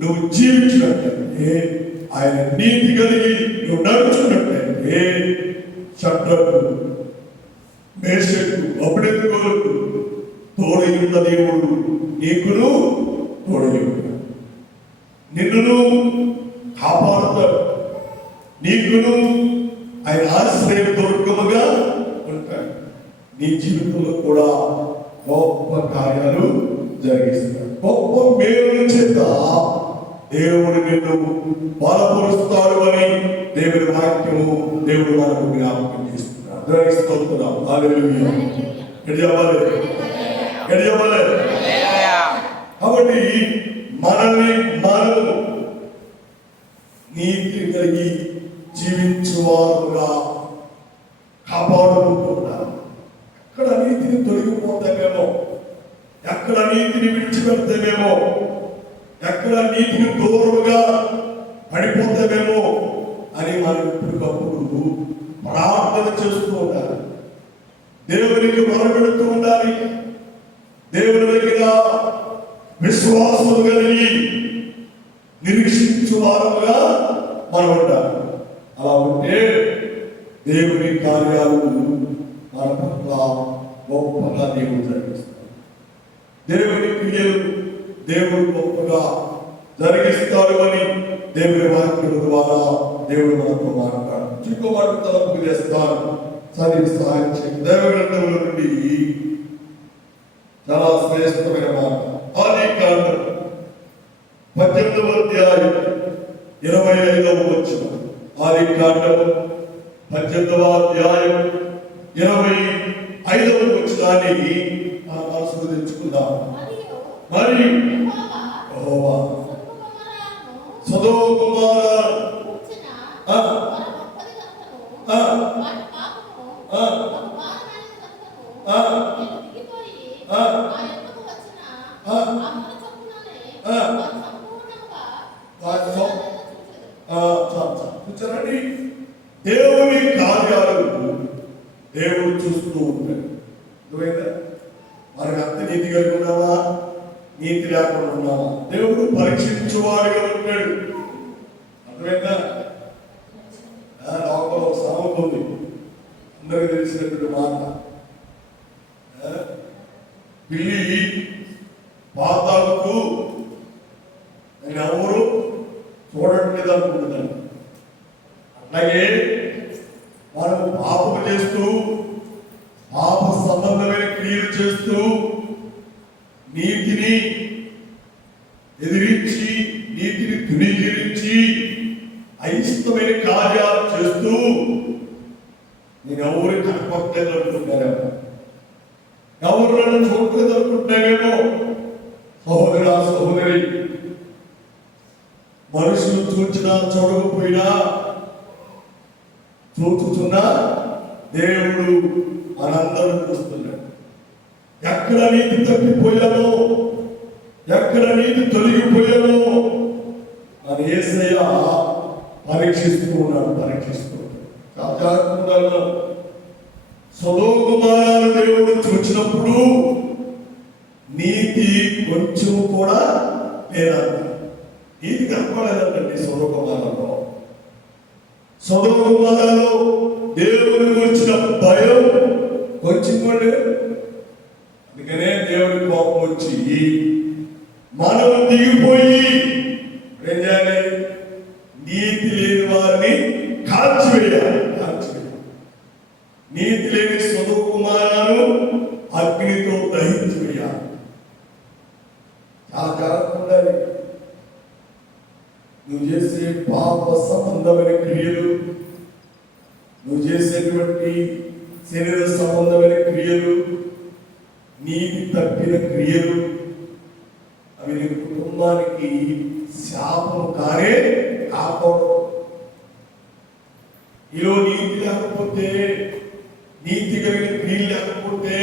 నువ్వు జీవించినట్లయితే, ఆయన నీతి కలిగి నువ్వు నడుచున్నట్లయితే, శద్రకు, మేషకు, అబేద్నెగోలకు తోడై ఉన్న దేవుడు నీకును తోడై ఉన్నాడు. నిన్నును కాపాడుతాడు. నీకును ఆయన ఆశ్రయ దుర్గముగా ఉంటాడు. నీ జీవితంలో కూడా గొప్ప కార్యాలు జరిగిస్తాడు. గొప్ప మేలుల చేత దేవుడు నిన్ను బలపరుస్తాడు అని దేవుని వాక్యము దేవుడు మనకు జ్ఞాపకం చేస్తున్నాడు. గ్రహిస్తున్నాం. హల్లెలూయా. కాబట్టి మనల్ని మనం నీతి కలిగి జీవించువారుగా కాపాడుకుంటున్నాం. ఎక్కడ నీతిని తొలగిపోతామేమో, ఎక్కడ నీతిని విడిచిపెడతామేమో, ఎక్కడ నీతిని దూరంగా పడిపోతామేమో అని మనం ఎప్పటికప్పుడు ప్రార్థన చేస్తూ ఉండాలి. దేవునికి మొరపెడుతూ ఉండాలి. దేవుని దగ్గర విశ్వాసం కలిగి నిరీక్షించు వారముగా మనం ఉండాలి. అలా ఉంటే దేవుని కార్యాలు మన పట్ల గొప్పగా దేవుడు జరిగిస్తాడు. దేవుని క్రియలు దేవుడు గొప్పగా జరిగిస్తాడు అని దేవుని వాక్యం ద్వారా దేవుడు మనతో మాట్లాడు. ఇంకో మాట తలపు చేస్తాను, చదివి సహాయం చేయండి. దైవ గ్రంథముల నుండి చాలా శ్రేష్టమైన మాట. ఆదికాండం 18వ అధ్యాయం 25వ వచనం. ఆదికాండం 18వ అధ్యాయం 25వ వచనాన్ని మన మనసుకు తెచ్చుకుందాం. మరి యెహోవా సొదొమ గొమొర్రా చూచారండి, దేవుని కార్యాలు దేవుడు చూస్తూ ఉంటాడు. నువ్వేదా మనకు అంత నీతి కలిగి ఉన్నావా, నీతి లేకుండా ఉన్నావా? దేవుడు పరీక్షించువాడిగా ఉంటాడు. అర్థమైందా? లోపల ఒక సామెత ఉంది, అందరికి తెలిసినటువంటి మాట. పిల్లి పాతాలకు నేను ఎవరు చూడట్లేదు అనుకుంటున్నాను. అట్లాగే మనము పాపం చేస్తూ, పాప సంబంధమైన క్రియలు చేస్తూ, నీతిని ఎదిరించి, నీతిని తృణీకరించి, అయిష్టమైన కార్యాలు చేస్తూ నేను ఎవరు కనపడలేదు అనుకుంటారేమో, ఎవరు నన్ను చూడలేదు అనుకుంటారేమో. సహోదరా సహోదరి, మనుషులు చూచినా చూడకపోయినా చూచుచున్నా దేవుడు మనందరం చూస్తున్నాడు. ఎక్కడ నీతి తప్పిపోయానో, ఎక్కడ నీతి తొలగిపోయానో మన యేసయ్య పరీక్షిస్తూ ఉన్నాడు. సొదొమ గొమొర్రాను దేవుడు చూచినప్పుడు నీతి కొంచెం కూడా లేదంట. నీతి కనపడలేదండి సొదొమ గొమొర్రాలో. సొదొమ గొమొర్రాలో దేవుని గురించిన భయం కొంచెం కూడా లేదు. అందుకనే దేవుని కోపం వచ్చి మనం దిగిపోయి ఏం చేయాలి? నీతి లేని వారిని కాల్చివేయాలి. నీతి లేని సొదొమ గొమొర్రాను అగ్నితో దహించి వేయాలి. చాలా జాగ్రత్త ఉండాలి. నువ్వు చేసే పాప సంబంధమైన క్రియలు, నువ్వు చేసేటువంటి శరీర సంబంధమైన క్రియలు, నీతి తప్పిన క్రియలు, అవి నీ కుటుంబానికి శాపం కానే కాకూడదు. ఈలో నీతి లేకపోతే, నీతి కలిగిన క్రియలు లేకపోతే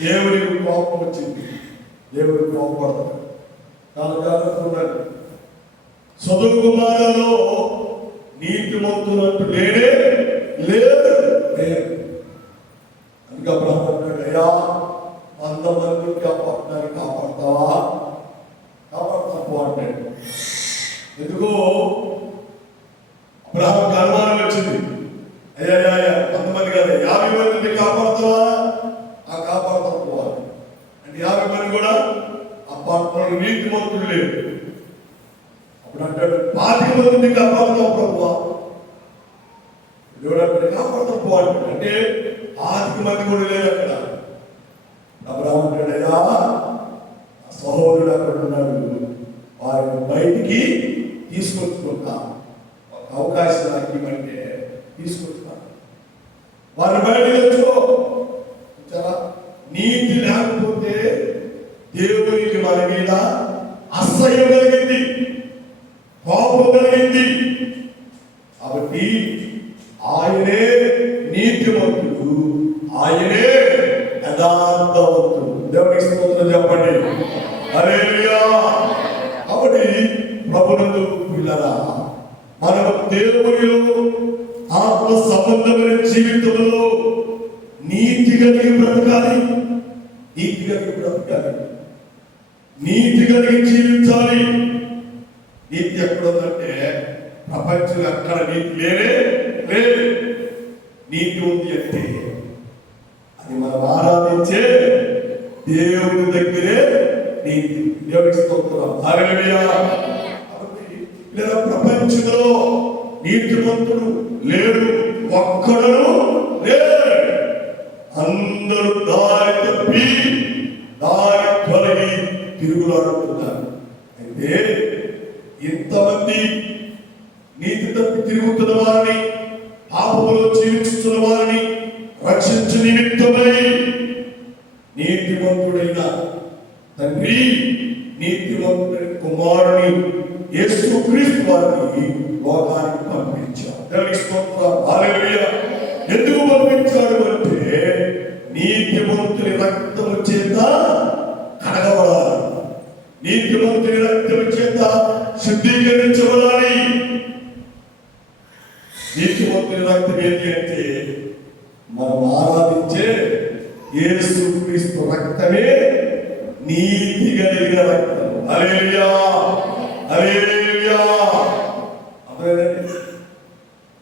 దేవుడికి కోపం వచ్చింది. దేవుడు కోపడతాడు. చాలా జాగ్రత్త ఉండాలి. సొదొమ గొమొర్రాలో నీతిమంతులు అంటూ లేనే లేదు. ఇంకా బ్రహ్మణుడు అయ్యా 100 మందిని కాపాడుతాను, కాపాడతావా? కాపాడతాను అంటాడు. ఎందుకో అబ్రహాం అనుమానం వచ్చింది. అయ్యా 100 మంది కాదు, 50 మందిని కాపాడుతావా? కాపాడతాను పోవాలి అంటే 50 మంది కూడా ఆ పాత్రలో నీతిమంతుడు లేడు. అప్పుడు అంటాడు 25 మందిని కాపాడుతావు ప్రభువా? దేవుడు అక్కడ కాపాడుతాం పోవాలి అంటే 25 మంది కూడా లేరు అక్కడ. అబ్రహాం అంటాడు అయ్యా సహోదరుడు అక్కడ ఉన్నాడు, వారిని బయటికి తీసుకొచ్చుకుంటా, అవకాశం నాకు ఇవ్వంటే తీసుకొచ్చుకుంటా, వారిని బయటికి వచ్చుకో. నీతి లేకపోతే దేవునికి మన మీద అసహ్యం కలిగింది, కోపం కలిగింది. కాబట్టి ఆయనే నీతిమంతుడు, ఆయనే యథార్థవంతుడు. దేవునికి స్తోత్రం చెప్పండి. హల్లెలూయా. కాబట్టి ప్రభునందు పిల్లరా, మనం దేవునిలో ఆత్మ సంబంధమైన జీవితంలో నీతి కలిగి బ్రతకాలి, నీతి కలిగి బ్రతకాలి, నీతి కలిగి జీవించాలి. నీతి ఎక్కడుందంటే ప్రపంచంలో ఎక్కడ నీతి లేనే లేదు. నీతి ఉంది అంటే అది మనం ఆరాధించే దేవుని దగ్గరే నీతి. దేవునికి స్తోత్రం. హల్లెలూయా. లేదా ప్రపంచంలో నీతిమంతుడు లేడు, ఒక్కడును లేడు. అందరూ దారి తప్పి దారి తొలగి తిరుగులాడుతున్నారు. అయితే ఇంతమంది నీతి తప్పి తిరుగుతున్న వారిని, పాపములో జీవిస్తున్న వారిని రక్షించు నిమిత్తమై నీతిమంతుడైన తండ్రి నీతిమంతుడైన కుమారుని యేసుక్రీస్తు వారిని లోకానికి పంపించాడు. దేవునికి స్తోత్రం. హల్లెలూయా. ఎందుకు పంపించాడు అంటే నీతిమంతుని రక్తము చేత కడగబడాలి, నీతిమంతుని రక్తము చేత శుద్ధీకరించబడాలి. నీతిమంతుని రక్తం ఏంటి అంటే మనం ఆరాధించే యేసుక్రీస్తు రక్తమే నీతి కలిగిన రక్తం. హల్లెలూయా. హల్లెలూయా.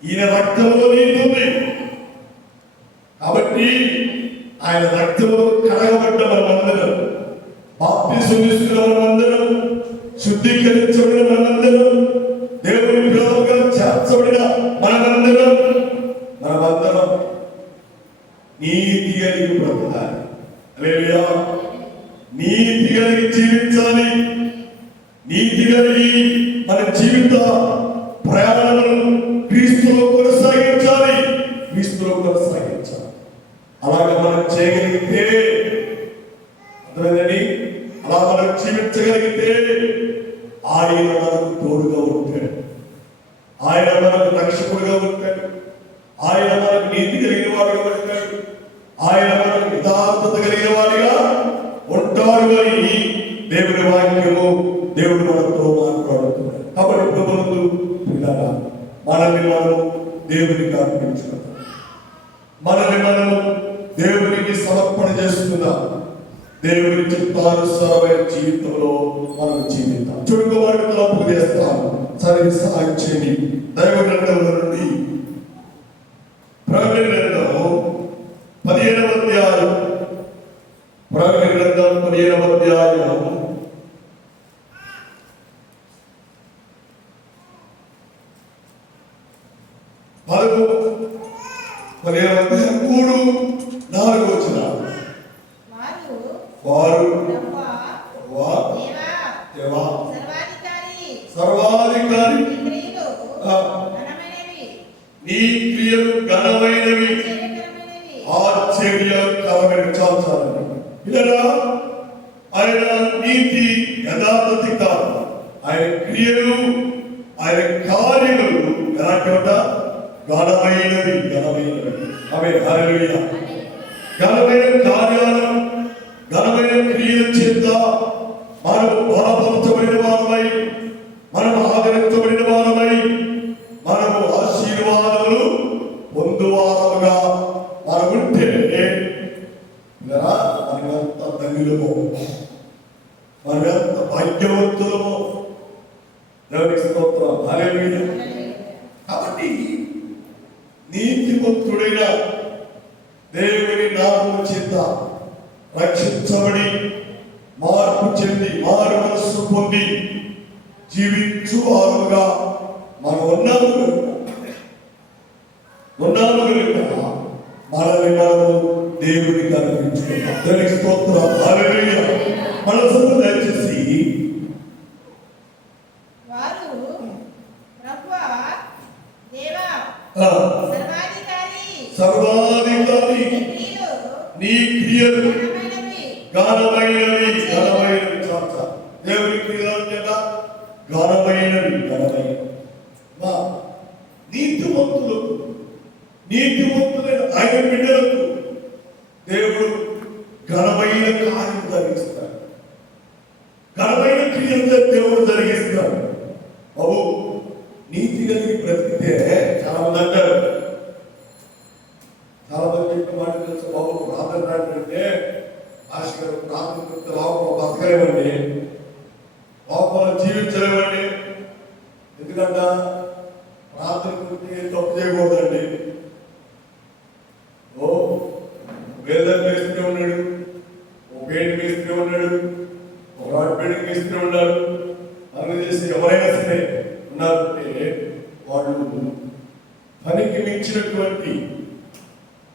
ఈయన రక్తంలో నీతి ఉంది కాబట్టి ఆయన రక్తంలో కడగబడ్డ మనమందరం, బాప్తిసం తీసుకున్న మనమందరం, శుద్ధీకరించబడిన మనమందరం, దేవుని పిల్లలుగా చేర్చబడిన మనమందరం నీతి కలిగి బ్రతకాలి. హల్లెలూయా. నీతి కలిగి జీవించాలి. నీతి కలిగి మన జీవిత ప్రయాణాలను క్రీస్తులో కొనసాగించాలి, క్రీస్తులో కొనసాగించాలి. అలాగే మనం చేయగలిగితే, అర్థమైందని, అలా మనం జీవించగలిగితే ఆయన మనకు తోడుగా ఉంటాడు, ఆయన మనకు రక్షకుడుగా ఉంటాడు, ఆయన మనకు నీతి కలిగిన వాడిగా ఉంటాడు, ఆయన మనకు యథార్థత కలిగిన వాడిగా ఉంటాడు అని దేవుని వాక్యము దేవుడు మనతో మాట్లాడుతున్నాడు. కాబట్టి ప్రభువునందు పిల్లరా, మనల్ని మనం దేవునికి అర్పించుకుందాం, మనల్ని మనము దేవునికి సమర్పణ చేసుకుందాం. దేవుని చిత్తానుసారమైన జీవితంలో మనం జీవిద్దాం. చుడుకోవాడికి తలపు చేస్తాం. సరే సహాయం చేయండి. దైవ గ్రంథంలో నుండి ప్రకటన గ్రంథం 15వ అధ్యాయం, ప్రకటన గ్రంథం 15వ అధ్యాయం 3-4 వచనాలు. వారు సర్వాధికారి, నీ క్రియలు ఘనమైనవి, ఆశ్చర్యకరమైనవి. చాలు. ఇలా ఆయన నీతి యథార్థత కాదు, ఆయన క్రియలు, ఆయన కార్యములు ఎలాంటి ఘనమైనవి. ఆమె హల్లెలూయా. ఘనమైన కార్యాలు, ఘనమైన క్రియల చేత మనము బలపరచబడిన వారమై, మనము ఆదరించబడిన వారమై, మనము ఆశీర్వాదములు పొందువారముగా మనముంటే ధన్యులమో, మనమెంత భాగ్యవంతులమో. దేవునికి స్తోత్రం. హల్లెలూయా. కాబట్టి నీతిమంతుడైన దేవుని నామము చేత రక్షించబడి మార్పు చెంది మారు మనస్సు పొంది జీవించు వారుగా మనం ఉన్నాము కనుక మనల్ని మనము దేవునికి అర్పించుకుంటాం. దేవునికి స్తోత్రం. హల్లెలూయా. మనసును దయచేసి వారు ప్రభువా దేవా సర్వాధికారి నీ క్రియలు ఘనమైనవి. చాచా దేవుని క్రియలు కదా ఘనమైనవి. మా నీతిమంతులైన ఆయన బిడ్డలకు దేవుడు ఘనమైన కార్యం జరిగిస్తాడు. ఘనమైన క్రియలు దేవుడు జరిగిస్తాడు. బాబు నీతి కలిగి బ్రతికితే చాలా మంది అంటారు, చాలా మంది చెప్పిన మాట తెలుసు. బాబు ప్రార్థన అంటే ఆశగారు ప్రార్థన లోపల బతకలేమండి, లోపల జీవించలేమండి. ఎందుకంట ప్రార్థన గురించి తప్పు చేయకూడదండి. ఓ వేదం వేస్తూనే ఉన్నాడు, ఓ పెయింట్ వేస్తూనే ఉన్నాడు, ఒక రాడ్ పెయింటింగ్ వేస్తూనే ఉన్నాడు. అన్ని చేసి ఎవరైనా సరే ఉన్నారంటే వాళ్ళు పనికి మించినటువంటి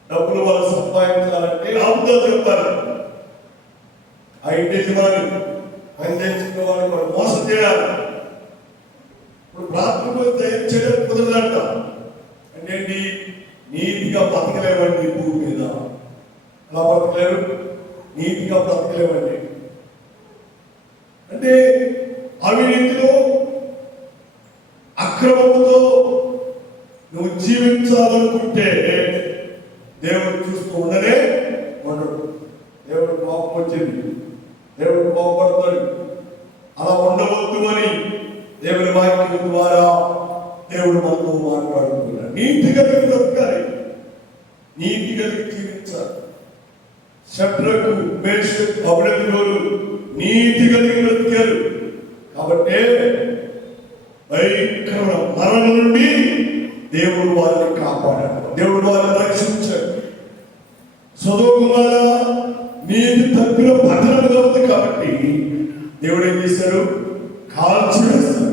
డబ్బులు వాళ్ళు సంపాదించాలంటే అబద్ధాలు చెప్తారు. ఆ ఇంటి యజమాని పనిచేసిన వాళ్ళు మోసం చేయాలి. ఇప్పుడు ప్రార్థన తయారు చేయడం కుదరదంట. అంటే నీతిగా బ్రతకలేమండి భూమి మీద. ఎలా బ్రతకలేరు? నీతిగా బ్రతకలేమండి. అంటే అవినీతిలో అక్రమంతో నువ్వు జీవించాలనుకుంటే దేవుడు చూస్తూ ఉండనే ఉండడు. దేవుడు కోపం వచ్చింది, దేవుడు కోపడతాడు. అలా ఉండవద్దు అని దేవుని వాక్యం ద్వారా దేవుడు మనతో మాట్లాడుతున్నాడు. నీతి కలిగి బ్రతకాలి, నీతి కలిగి జీవించాలి. శత్రుకు మేషకు అబేద్నెగోలు నీతి కలిగి బ్రతికారు. కాబట్టి భయంకరమైన మరణం నుండి దేవుడు వారిని కాపాడాడు, దేవుడు వారిని రక్షించాడు. సొదొమ నీతి తప్పిన పట్టణంగా ఉంది కాబట్టి దేవుడు ఏం చేశాడు? కాల్చివేశాడు.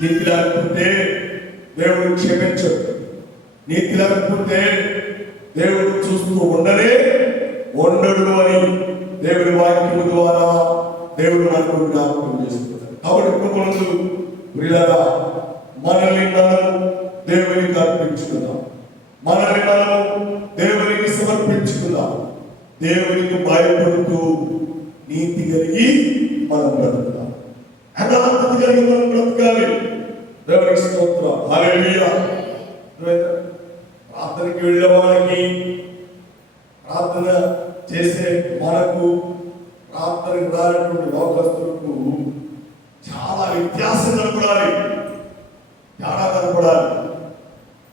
నీతి లేకపోతే దేవుడు క్షమించడు. నీతి లేకపోతే దేవుడు చూస్తూ ఉండడు అని దేవుడి వాక్యము ద్వారా దేవుడు మనకు జ్ఞాపకం చేస్తున్నాడు. కాబట్టి కుటుంబంలో ప్రియులారా, మనల్ని మనం దేవునికి అర్పించుకుందాం, మనల్ని మనం దేవునికి సమర్పించుకుందాం. దేవునికి భయపడుతూ నీతి కలిగి మనం బ్రతుకుతాం, యథార్థత కలిగి మనం బ్రతకాలి. దేవునికి స్తోత్రం. హల్లెలూయా. ప్రార్థనకి వెళ్ళేవాడికి, ప్రార్థన చేసే మనకు, ప్రార్థనకు రానటువంటి లోకస్తులకు చాలా వ్యత్యాసం కనపడాలి, తేడా కనపడాలి.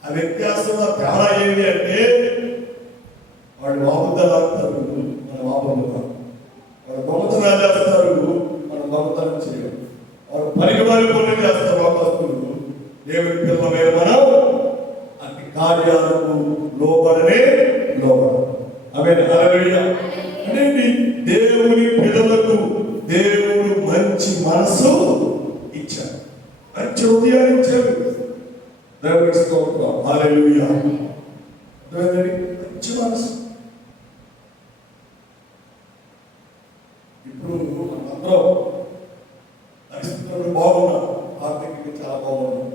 ఆ వ్యత్యాసం తేడా ఏంటి అంటే వాళ్ళు వాపుదలు ఆడతారు, మన వాపలు వాళ్ళు దొంగతనాలు చేస్తారు, మనం దొంగతనం చేయరు. వాళ్ళు పనికిమాలి పనులు చేస్తారు లోకస్తులు. దేవుని పిల్లలమే మనం అన్ని కార్యాలకు లోబడనే లోబడ. హల్లెలూయా. అంటే దేవుని పిల్లలకు దేవుడు మంచి మనసు ఇచ్చాడు, మంచి హృదయాన్ని ఇచ్చాడు. దేవునికి స్తోత్రం. హల్లెలూయా. మంచి మనసు. ఇప్పుడు మనందరం పరిస్థితులు బాగున్నాం, ఆర్థికంగా చాలా బాగున్నాం.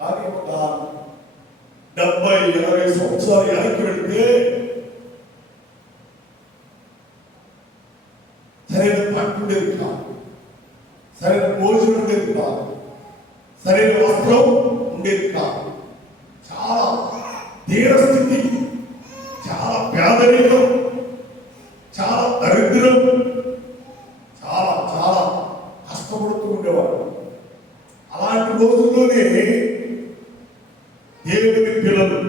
కానీ ఒక 70-80 సంవత్సరాలు వెనక్కి వెళితే సరైన పంట ఉండేది కాదు, సరైన భోజనం ఉండేది కాదు, సరైన వస్త్రం ఉండేది కాదు. చాలా తీరస్థితి, చాలా పేదరికం, చాలా దరిద్రం, చాలా చాలా కష్టపడుతూ ఉండేవాడు. అలాంటి రోజుల్లోనే దేవుని పిల్లలు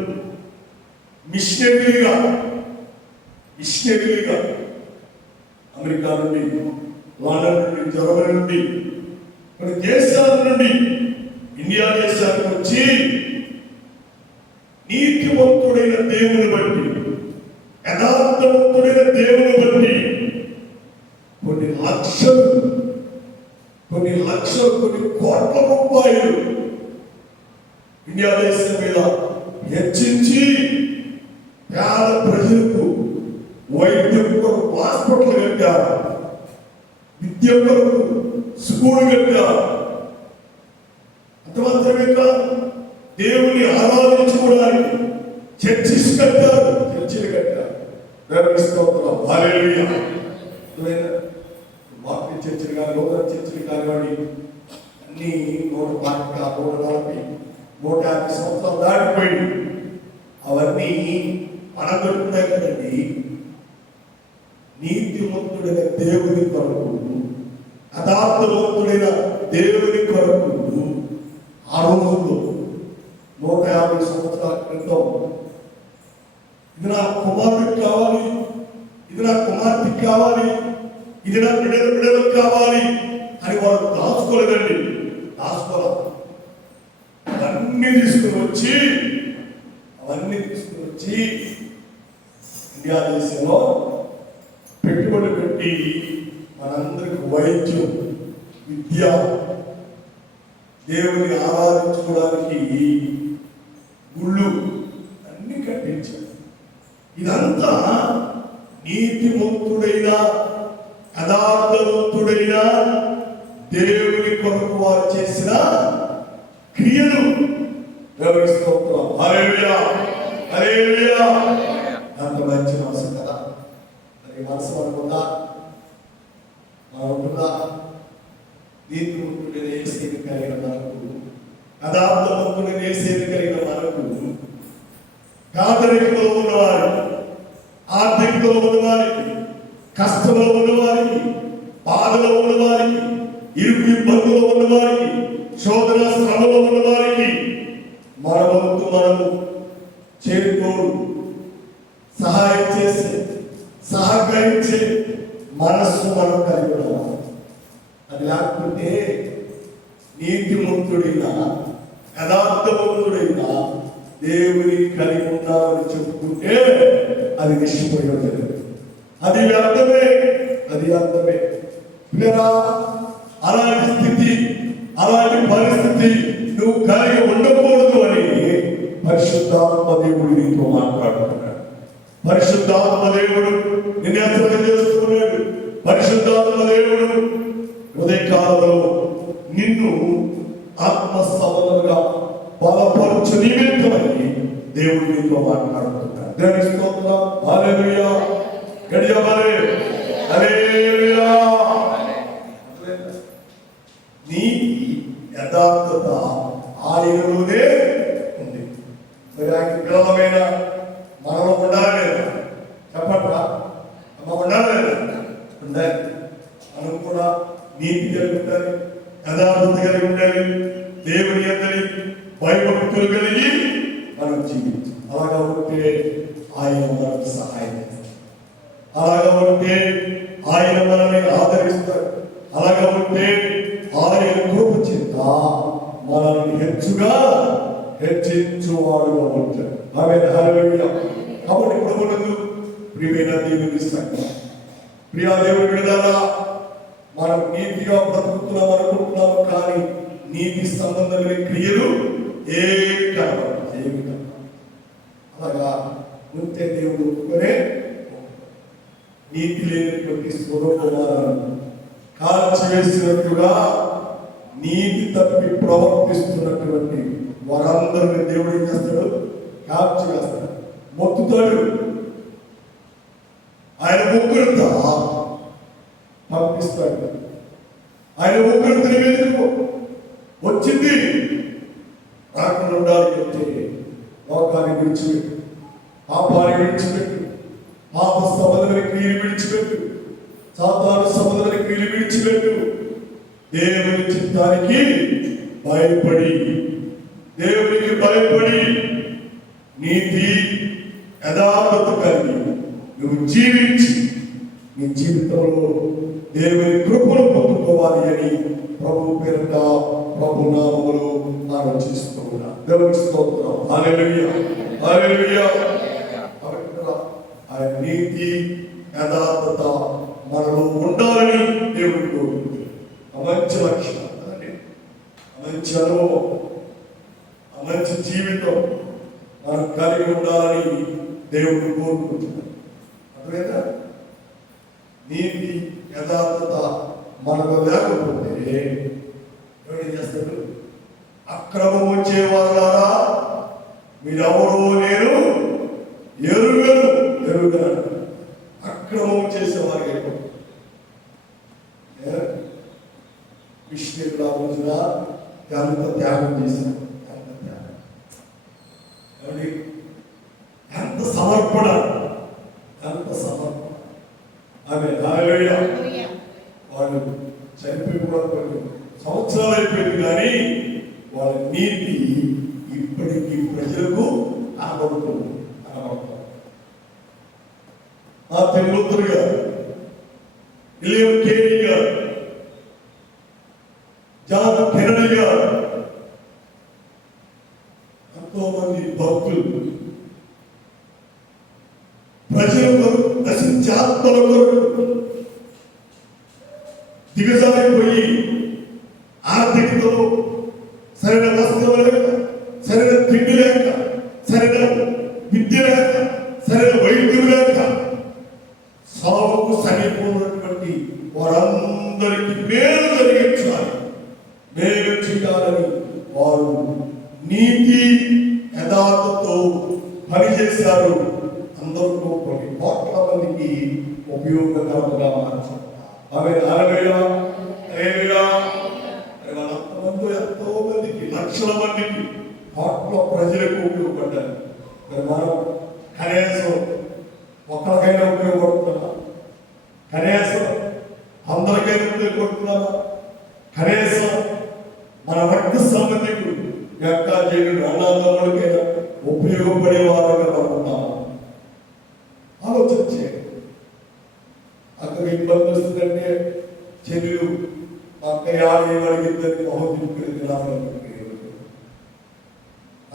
మిషనరీగా మిషనరీలుగా అమెరికా నుండి, లండన్ నుండి, జర్మనీ నుండి, కొన్ని దేశాల నుండి ఇండియా దేశానికి వచ్చి నీతివంతుడైన దేవుని బట్టి, యథార్థవంతుడైన దేవుని బట్టి కొన్ని లక్షలు, కొన్ని కోట్ల రూపాయలు ఇండియా దేశం మీద హెచ్చించి పేద ప్రజలకు వైద్యం కొరకు హాస్పిటల్ కట్టారు, విద్య కొరకు స్కూల్ కట్టారు. అంత మాత్రమే కాదు, దేవుని ఆరాధించుకోవడానికి చర్చిలు కట్టారు. దేవుని స్తోత్రం, హల్లెలూయా. వాక్య చర్చిలు కానీ, నూతన చర్చిలు కానివ్వండి, అన్ని 140, 150 సంవత్సరాలు దాటిపోయింది. అవన్నీ మనం దొరుకుతాయి కదండి. నీతివంతుడైన దేవుని కొరకు, యథార్థవంతుడైన దేవుని కొరకు ఆ రోజుల్లో 150 సంవత్సరాల క్రితం ఇది నా కుమారుడికి కావాలి, ఇది నా కుమార్తెకి కావాలి, ఇది నా బిడ్డలకు కావాలి అని వాళ్ళు దాచుకోలేదండి. అవన్నీ తీసుకుని వచ్చి ఇండియా దేశంలో పెట్టుబడి పెట్టి మనందరికి వైద్యం, విద్య, దేవుని ఆరాధించుకోవడానికి గుళ్ళు అన్ని కట్టించారు. ఇదంతా నీతివంతుడైన, యథార్థవంతుడైన దేవుని కొరకు వారు చేసిన క్రియలు. దేవుని స్తోత్రం, హల్లెలూయా, హల్లెలూయా. అంత మంచి మనసు కదా. మరి మనసు మనకుందా? నీతివంతుడైన యేసుని కలిగిన మనకు, యథార్థవంతుడైన యేసుని కలిగిన మనకు, పేదరికంలో ఉన్నవారు, ఆర్థికంలో ఉన్నవారికి, కష్టంలో ఉన్నవారికి, బాధలో ఉన్నవారికి, ఇరుకు ఇబ్బందులో ఉన్నవారికి, శోధన శ్రమలో ఉన్నవారికి మన వంతు మనము చేరుకోడు సహాయం చేసి సహకరించే మనస్సు మనం కలిగి ఉన్నాము. అది లేకపోతే నీతిమంతుడైన, యథార్థవంతుడైన దేవుని కలిగి ఉన్నామని చెప్పుకుంటే అది నిష్ప్రయోజనం, అది వ్యర్థమే. అలాంటి స్థితి, అలాంటి పరిస్థితి నువ్వు కలిగి ఉండకూడదు అని పరిశుద్ధాత్మ దేవుడు నీతో మాట్లాడుతున్నాడు. పరిశుద్ధాత్మ దేవుడు నిన్ను హెచ్చరిక చేస్తున్నాడు. పరిశుద్ధాత్మ దేవుడు ఉదయకాలంలో నిన్ను ఆత్మ సంబంధంగా బలపరచు నిమిత్తమని దేవుడు నీతో మాట్లాడుతున్నాడు. దేవుని స్తోత్రం, హల్లెలూయా. గడియబలే, హల్లెలూయా. నీతి, యథార్థత ఆయనలోనే ఉంది. మరి ఆయన పిల్లలమైన మనలో ఉండాలి లేదా? చెప్పట్రా, అమ్మ ఉండాలి లేదా? ఉండాలి. మనం కూడా నీతి కలిగి ఉండాలి, యథార్థత కలిగి ఉండాలి, దేవుని అందరి భయభక్తులు కలిగి మనం జీవించాలి. అలాగా ఉంటే ఆయన మనకు సహాయం చేస్తారు. అలాగా ఉంటే ఆయన మనల్ని ఆదరిస్తారు. అలాగా ఉంటే ఆయన కృప చేత మనల్ని హెచ్చించువాడుగా ఉంటాడు. ఆమేన్, హల్లెలూయా. కాబట్టి ప్రభువునందు ప్రియమైన దేవుని సంగమా, ప్రియా దేవుని బిడ్డలారా, మనం నీతిగా బ్రతుకుతున్నాం అనుకుంటున్నాము, కానీ నీతి సంబంధమైన క్రియలు ఏమి కనబడతాయి. అలాగా ఉంటే దేవుడు ఒప్పుకొనే నీతి లేనటువంటి స్వరూపాలను కాల్చివేసినట్టుగా నీతి తప్పి ప్రవర్తిస్తున్నటువంటి వారందరినీ దేవుడు ఏం చేస్తాడు? కాల్చివేస్తాడు, మొత్తుతాడు. ఆయన ఉగ్రత పంపిస్తాడు. ఆయన ఉగ్రత నివేదికకు వచ్చింది. రాకుండా ఉండాలి అంటే లోకాన్ని విడిచిపెట్టు, పాపాన్ని విడిచిపెట్టు, పాప సంబంధమైన క్రియలు విడిచిపెట్టు, సాతాను సంబంధమైన క్రియలు విడిచిపెట్టు. దేవుని చిత్తానికి భయపడి, దేవునికి భయపడి నీతి యథార్థత కలిగి నువ్వు జీవించి నీ జీవితంలో దేవుని కృపను పొందుకోవాలి అని ప్రభు పేరుట ప్రభు నామములో ఆలోచిస్తూ ఉన్నా. దేవునికి స్తోత్రం. హల్లెలూయా, హల్లెలూయా. ఆయన నీతి యథార్థత మనలో ఉండాలని దేవుడు కోరుకుంటున్నాడు. మంచి లక్షణం, మంచి అనుభవం, మంచి జీవితం మనం కలిగి ఉండాలని దేవుడు కోరుకుంటున్నాడు. అర్థమైందా? నీతి యథార్థత మనకు లేకపోతే ఏం చేస్తాడు? అక్రమం వచ్చే వాళ్ళారా మీరెవరో నేను ఎరుగను. అక్రమం చేసేవారికి కృష్ణుడు ఆ రోజున ఎంత త్యాగం చేశారు, ఎంత సమర్పణ. ఆమె హల్లెలూయా. వాళ్ళు చనిపోయి కూడా కొన్ని సంవత్సరాలు అయిపోయింది, కానీ వాళ్ళ నీతి ఇప్పటికీ ప్రజలకు కనబడుతుంది. మార్టిన్ లూథర్ గారు, విలియం కేరీ గారు, జాన్ కెనడీ గారు, ఎంతో మంది భక్తులు ప్రజల కొరకు, నశించే ఆత్మల కొరకు దిగజారిపోయి ఆర్థికతో సరైన వస్తువు లేక, సరైన తిండి లేక, సరైన విద్య లేక, సరైన వైద్యులు లేక సాగుకు సరిపోయినటువంటి వారందరికీ మేలు జరిగించాలి, మేలు చేయాలని వారు నీతి యథార్థతో పనిచేశారు. అందరితో కొన్ని కోట్ల మందికి ఉపయోగకరంగా మార్చారు. ఆమె వాళ్ళంతమంది ఎంతో మందికి, లక్షల మందికి, కోట్ల ప్రజలకు ఉపయోగపడ్డారు. మరి మనం కనీసం ఒక్కరికైనా ఉపయోగపడుతున్నామా? కనీసం అందరికైనా ఉపయోగపడుతున్నామా? కనీసం మన రక్త సంబంధికుడు యొక్క జనుడు అన్నదమ్ముడికైనా ఉపయోగపడే వారుగా పడుతున్నామా? ఆలోచించే. అక్కడ ఇబ్బంది వస్తుందంటే చెల్లు అక్క యాభై అడిగిందని మహోద్యోగులకి రావడం,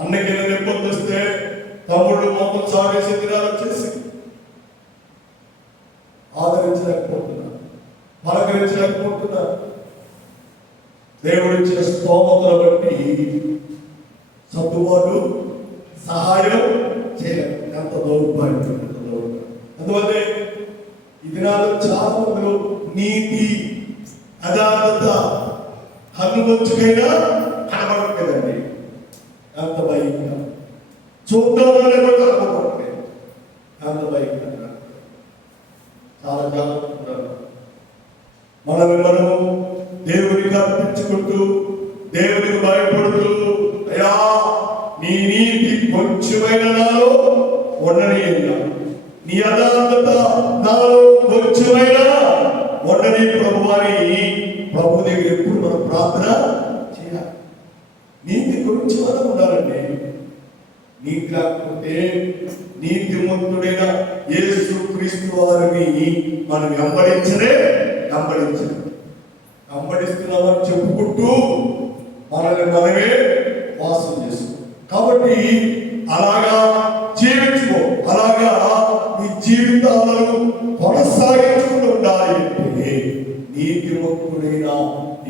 అన్నకి ఇబ్బంది వస్తే తమ్ముళ్ళు మొత్తం సాగేసి దినాలు వచ్చేసి ఆదరించలేకపోతున్నారు, పలకరించలేకపోతున్నారు. దేవుడు ఇచ్చిన స్తోమతను బట్టి సర్దుబాటు సహాయం చేయలేదు. ఎంత దౌర్భాగ్యం. అందువల్లే ఈ దినాలు చాలా మందిలో నీతి యథార్థత కన్నుమొచ్చుకైనా కనబడట్లేదండి. ఎంత భయంగా చూద్దామని కూడా కనబడట్లేదు. ఎంత భయంగా చాలా జాగ్రత్తగా మనము దేవునికి అర్పించుకుంటూ, దేవునికి భయపడుతూ, అయ్యా నీ నీతి కొంచెమైన నాలో ఉండని, నీ యథార్థత నాలో కొంచెమైనా ఉండని ప్రభు అని ప్రభు దగ్గర ఎప్పుడు మనం ప్రార్థన చేయాలి. నీతి కొంచెమైనా ఉండాలండి. నీతి లేకపోతే నీతిమంతుడైన యేసు క్రీస్తు వారిని మనం వెంబడిస్తున్నామని చెప్పుకుంటూ మనల్ని మనమే వాసం చేసుకో. కాబట్టి అలాగా జీవించుకో. అలాగా నీ జీవితాలను కొనసాగించుకుంటూ ఉండాలి అంటే నీతిమంతుడైన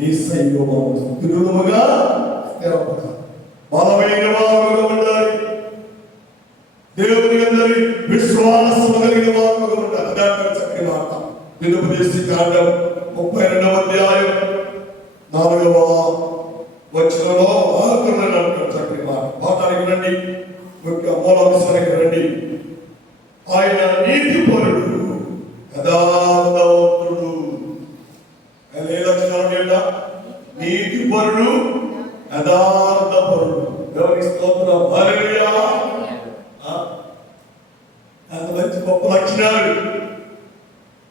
యేసయ్యలో మనం స్థిరులుగా స్థిరపడాలి, బలమైన వారుగా ఉండాలి, దేవుని అందరి విశ్వాసం కలిగిన వారుగా ఉండాలి. అదే చక్కని మాట. ద్వితీయోపదేశ కాండం 32వ అధ్యాయం 4వ వచనంలో చక్కని మాట. పాఠానికి రండి, మూలాంశానికి రండి. ఆయన నీతిపరుడు, యథార్థవంతుడు. ఆయన ఏ లక్షణాలు ఏంటా? నీతిపరుడు, యథార్థపరుడు. దేవునికి స్తోత్రం. హల్లెలూయా. అంత మంచి గొప్ప లక్షణాలు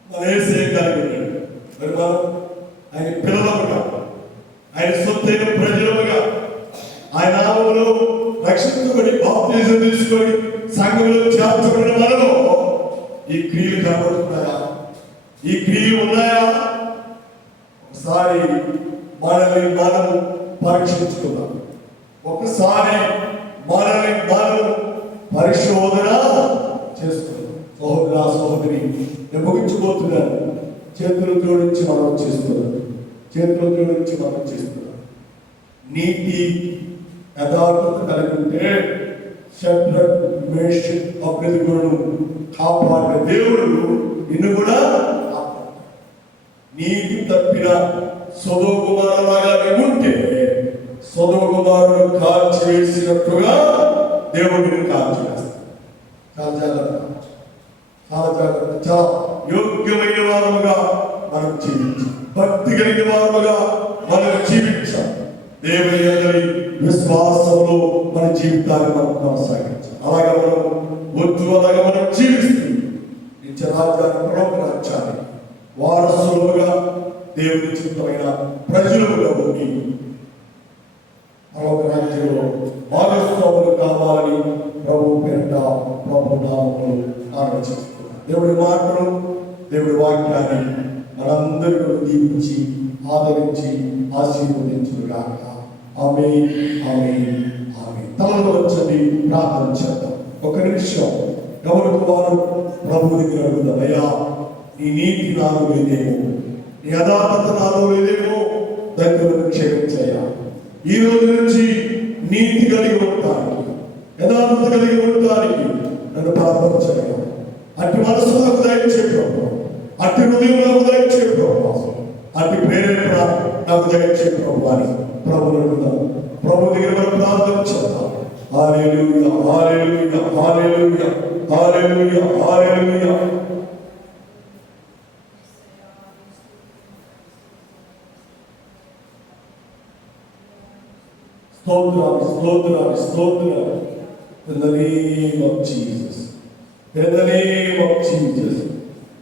మన యేసే కలిగి ఉన్నాడు. మరి మనం ఆయన పిల్లలుగా, ఆయన సొంతైన ప్రజలుగా, ఆయన నామములో రక్షించబడి బాప్తిజం తీసుకొని సంఘంలో చేర్చబడిన మనలో ఈ క్రియలు కనబడుతున్నాయా? ఈ క్రియలు ఉన్నాయా? ఒకసారి మనల్ని మనం పరీక్షించుకుందాం. ఒకసారి మనల్ని మనం పరిశోధన చేసుకుందాం. సహోదరా సహోదరి, నేను ముగించిపోతున్నాను. చేతులు జోడించి మనం చేస్తున్నాం. చేతులు జోడించి మనం చేస్తున్నాం. నీతి యథార్థత కలిగి ఉంటే షడ్రక్ మేషక్ అబేద్నెగోను కాపాడిన దేవుడు నిన్ను కూడా కాపాడు. నీతి తప్పిన సొదొమ కుమారులాగా నీవు ఉంటే సొదొమ కుమారుడు కాల్చివేసినట్టుగా దేవుడు నిన్ను కాల్చివేస్తాడు. చాలా జాగ్రత్త, చాలా జాగ్రత్త. చాలా యోగ్యమైన వారముగా మనం జీవించాలి. భక్తి కలిగిన వారముగా మనం జీవించాలి. దేవుని అందరి విశ్వాసంలో మన జీవితాన్ని మనం కొనసాగించాలి. అలాగే మనం వద్దు అలాగే మనం జీవిస్తూ నిత్యరాజ్యాన్ని ప్రోగ్రాచాలి. వారసులుగా దేవుని చిత్తమైన ప్రజలుగా ఉండి మరొక రాజ్యంలో భాగస్వాములు కావాలని ప్రభు పేరిట ప్రభు నామములో ఆలోచిస్తున్నాను. దేవుడి మాటలు, దేవుడి వాక్యాన్ని మనందరికీ దీవించి ఆదరించి ఆశీర్వదించుగాక. ఆమేన్, ఆమేన్, ఆమేన్. తలలో వచ్చి ప్రార్థన చేద్దాం. ఒక నిమిషం ఎవరికి వారు ప్రభు దగ్గర అడుగుదాం. అయ్యా, నీ నీతి నాలో లేదేమో, నీ యథార్థత నాలో లేదేమో, దగ్గర క్షమించయ్యా. ఈ రోజు నుంచి నీతి కలిగి ఉంటానికి, యథార్థత కలిగి ఉంటానికి నన్ను ప్రార్థించగలను. అట్టి మనసు నాకు దయచేయడం, అట్టి హృదయం నాకు దయచేయడం, అట్టి ప్రేరేపణ నాకు దయచేయడం అని ప్రభువును అడుగుదాం. ప్రభు దగ్గర మనం ప్రార్థన చేద్దాం. హల్లెలూయా, హల్లెలూయా, హల్లెలూయా, హల్లెలూయా, హల్లెలూయా. స్తోత్రాలు, స్తోత్రాలు, స్తోత్రాలు. In the name of Jesus. In the name of Jesus.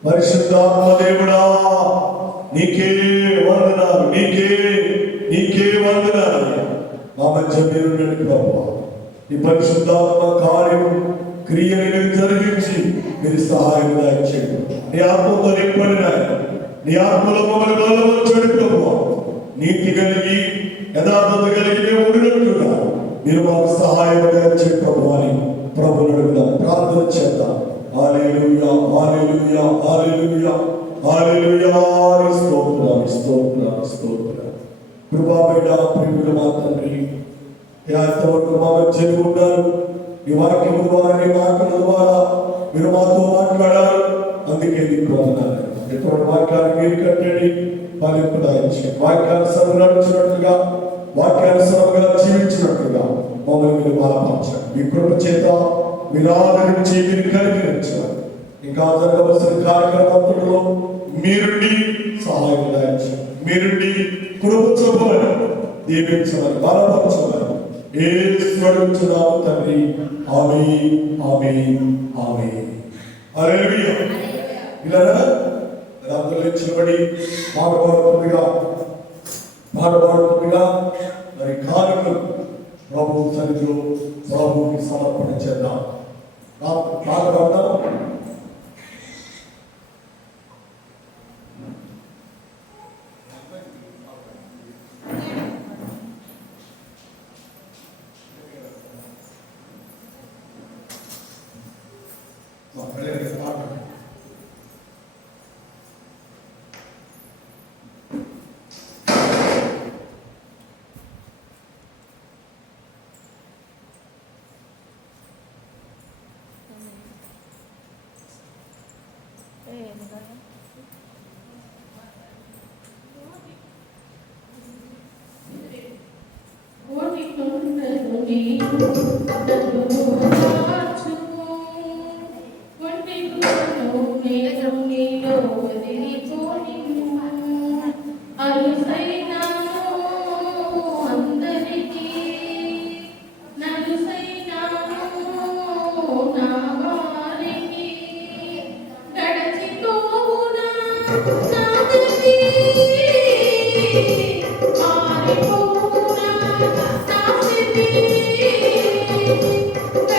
పరిశుద్ధాత్మ దేవుడా, నీకే వందనాలు, నీకే వందనాలు. మా మధ్య మీరు ప్రభువా, ఈ పరిశుద్ధాత్మ కార్యం క్రియలు జరిగించి మీరు సహాయం దయచేయండి. నీ ఆత్మతో నింపడిన, నీ ఆత్మలో మమ్మల్ని బలపరచండి ప్రభువా. నీతి కలిగి యథార్థత కలిగి మేము ఉండినట్లుగా మీరు మాకు సహాయం దయచేయండి ప్రభు అని ప్రభువును అడుగుదాం. ప్రార్థన చేద్దాం. హల్లెలూయా, హల్లెలూయా, హల్లెలూయా, హల్లెలూయా. స్తోత్రాలు, స్తోత్రాలు, స్తోత్రాలు. కృపాపేట ప్రేమికులు మా తండ్రి, ఎంతవరకు మా మధ్య ఉన్నారు. ఈ వాక్యం ద్వారా, నీ మాటల ద్వారా మీరు మాతో మాట్లాడారు. అందుకే నీకు వందనాలు. ఎటువంటి వాక్యాన్ని మీరు కట్టండి, ఫలింపు దాయించండి. వాక్యానుసారం నడుచున్నట్లుగా, వాక్యానుసారంగా జీవించినట్లుగా మమ్మల్ని మీరు బలపరచండి. మీ కృప చేత మీరు ఆదరించి మీరు కనికరించారు. ఇంకా జరగవలసిన కార్యక్రమంలో మీరుండి సహాయం దాయించండి. మీరుండి కృప చూపమని, దీవించమని, బలపరచమని యేసునామమున తండ్రి. ఆమేన్, ఆమేన్, ఆమేన్. హల్లెలూయా. ఇలారా అందరూ నిలబడి పాడబడుతుందిగా మరి కానుకలు ప్రభు సన్నిధిలో ప్రభువుకి సమర్పణ చేద్దాం. పాడబడదాం. Thank you.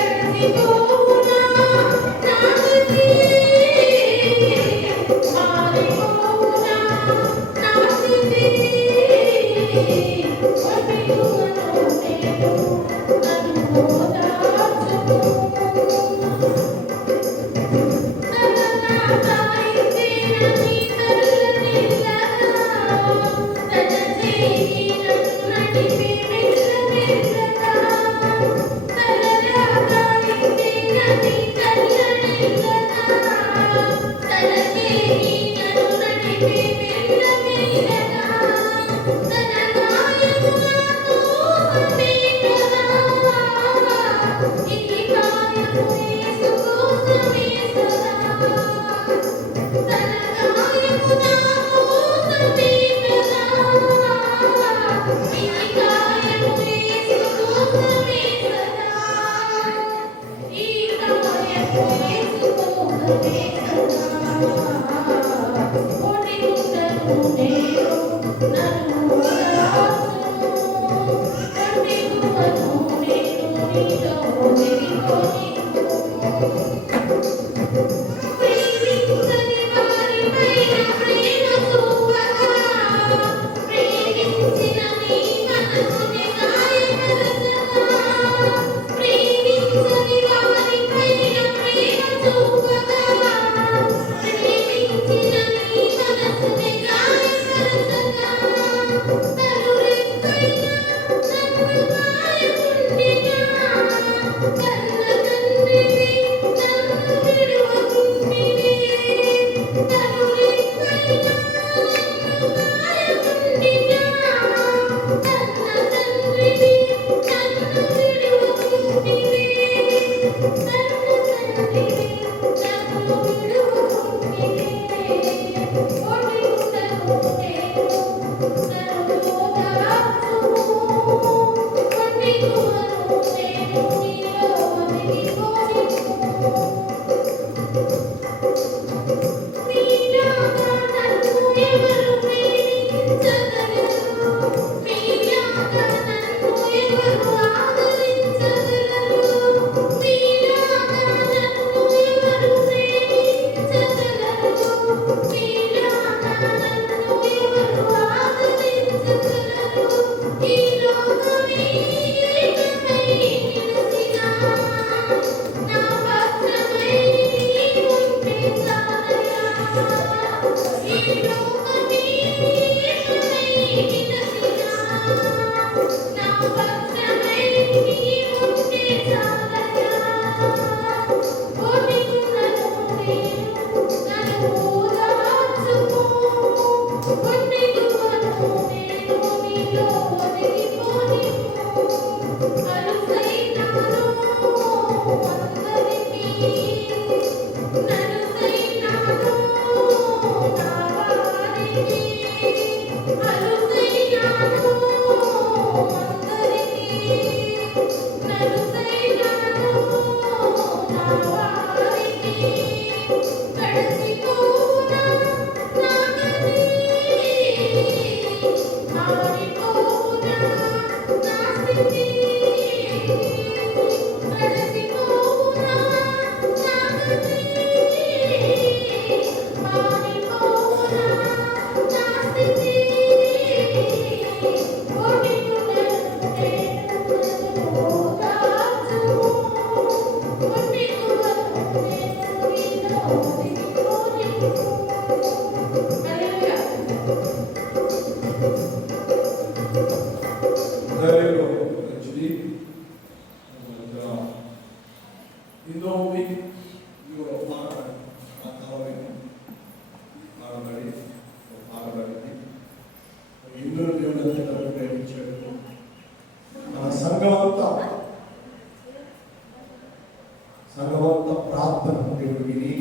సంఘమంతా ప్రార్థన దేవుడు విని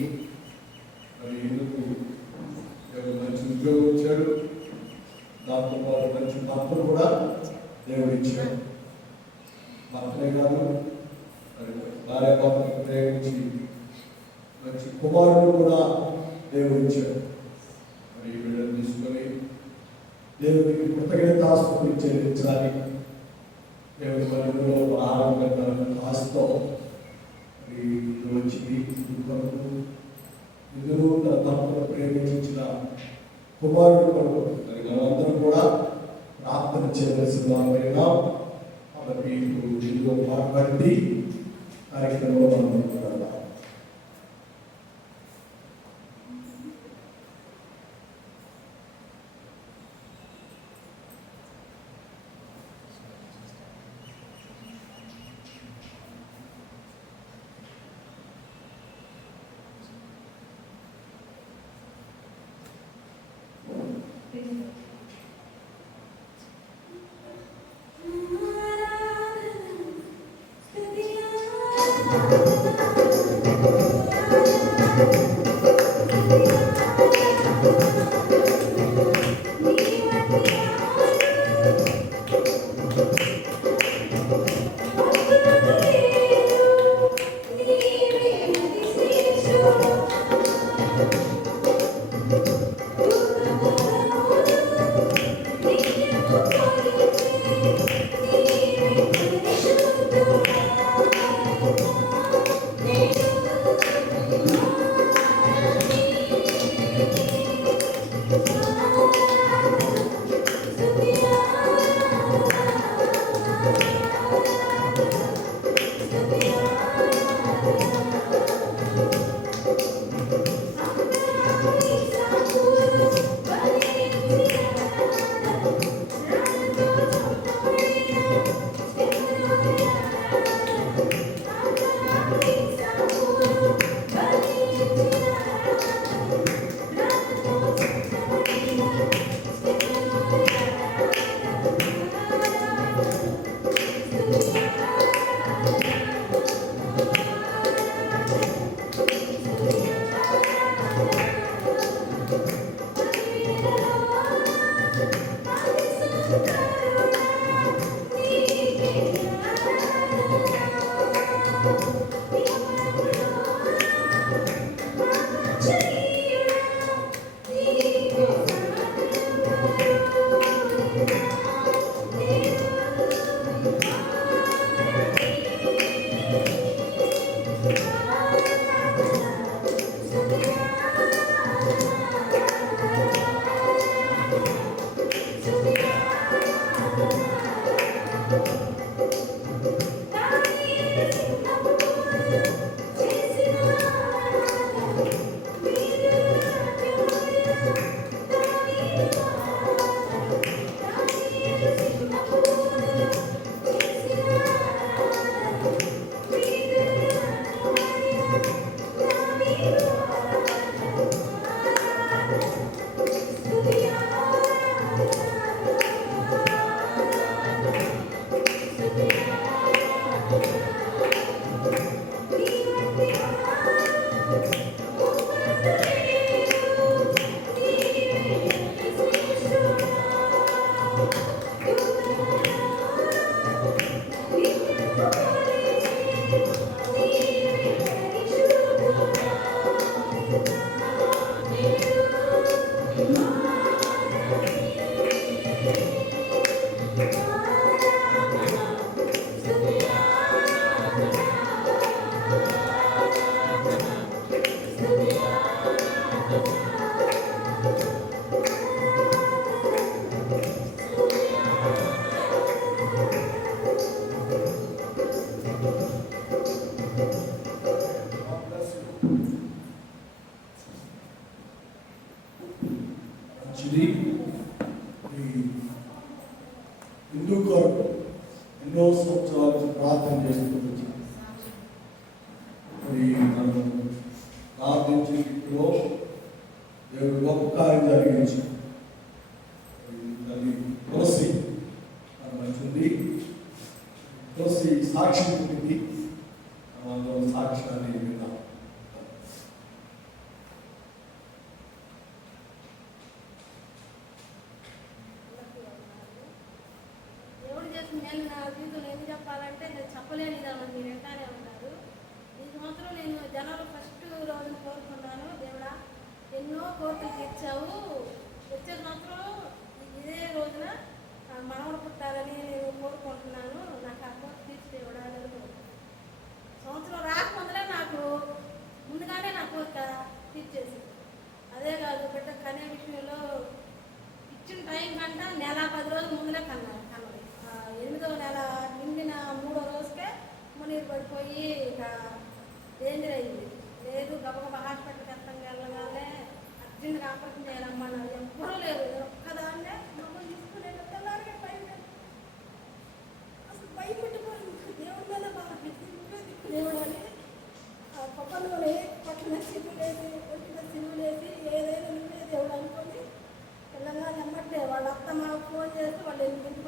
మరి ఎందుకు దేవుడు మంచి ఉద్యోగం ఇచ్చాడు, దాంతో పాటు మంచి భర్తను కూడా దేవుడు ఇచ్చాడు. భర్తనే కాదు మరి భార్య భర్తను ప్రేమించి మంచి కుమారుడు కూడా దేవుడు ఇచ్చాడు. మరి ఈ బిడ్డను తీసుకొని దేవుడికి కృతజ్ఞతాస్తుతులు చెల్లించాలని దేవుడి మనలో ఆహారం పెట్టాలని ఆశతో వచ్చింది. ఇద్దరు తన భర్తను ప్రేమించిన కుమారుడు కొరకు మరి మనందరం కూడా ప్రార్థన చేయవలసిన వారైనా. కాబట్టి ఇదిగో మాట్లాడి కార్యక్రమంలో మనం మాట్లాడదాం. Thank you. ప్రార్థించి ఇంట్లో దేవుడు గొప్ప కార్యం జరిగించి తల్లి తులసి మంచిది. తులసి సాక్షి పుట్టింది. అందులో సాక్ష్యాన్ని విన్నాం. దేవుడు చేసిన మేలు నా జీవితంలో ఏమి చెప్పాలంటే నేను చెప్పలేని విధానం మీరు ఎంటానే ఉన్నారు. ఈ సంవత్సరం నేను జనవరి ఫస్ట్ రోజున కోరుకున్నాను, దేవుడా ఎన్నో కోరికలు తీర్చావు, వచ్చే సంవత్సరం ఇదే రోజున మనవడు పుట్టాలని నేను కోరుకుంటున్నాను, నాకు ఆ కోరిక తీర్చి దేవుడా సంవత్సరం రాకముందరే నాకు ముందుగానే నా కోరిక తీర్చేసి, అదే కాదు బిడ్డ కనే విషయంలో ఇచ్చిన టైం కంటే నెల 10 రోజుల ముందులే కన్నది. 8వ నెల నిండిన 3వ రోజుకే మునీరు పడిపోయి ఇక డేంజర్ అయింది. లేదు గబగబా హాస్పిటల్కి వెళ్ళగానే అర్జెంట్గా ఆపరేషన్ చేయాలమ్మన్నారు. ఎవ్వరూ లేరు, నేను ఒక్కదాన్నే మమ్మల్ని తీసుకునే తెల్లారిగా అసలు భయపెట్టిపోయింది. దేవుడి మీద బాగా దేవుడు అని పక్కనలోనే పట్టిన సిగ్గులేసి కొట్టిన సిగ్గులేసి ఏదైనా నువ్వే దేవుడు అనుకొని తెలంగాణ ఎమ్మటే వాళ్ళ అత్త మాకు ఫోన్ చేస్తే వాళ్ళు ఇంటికి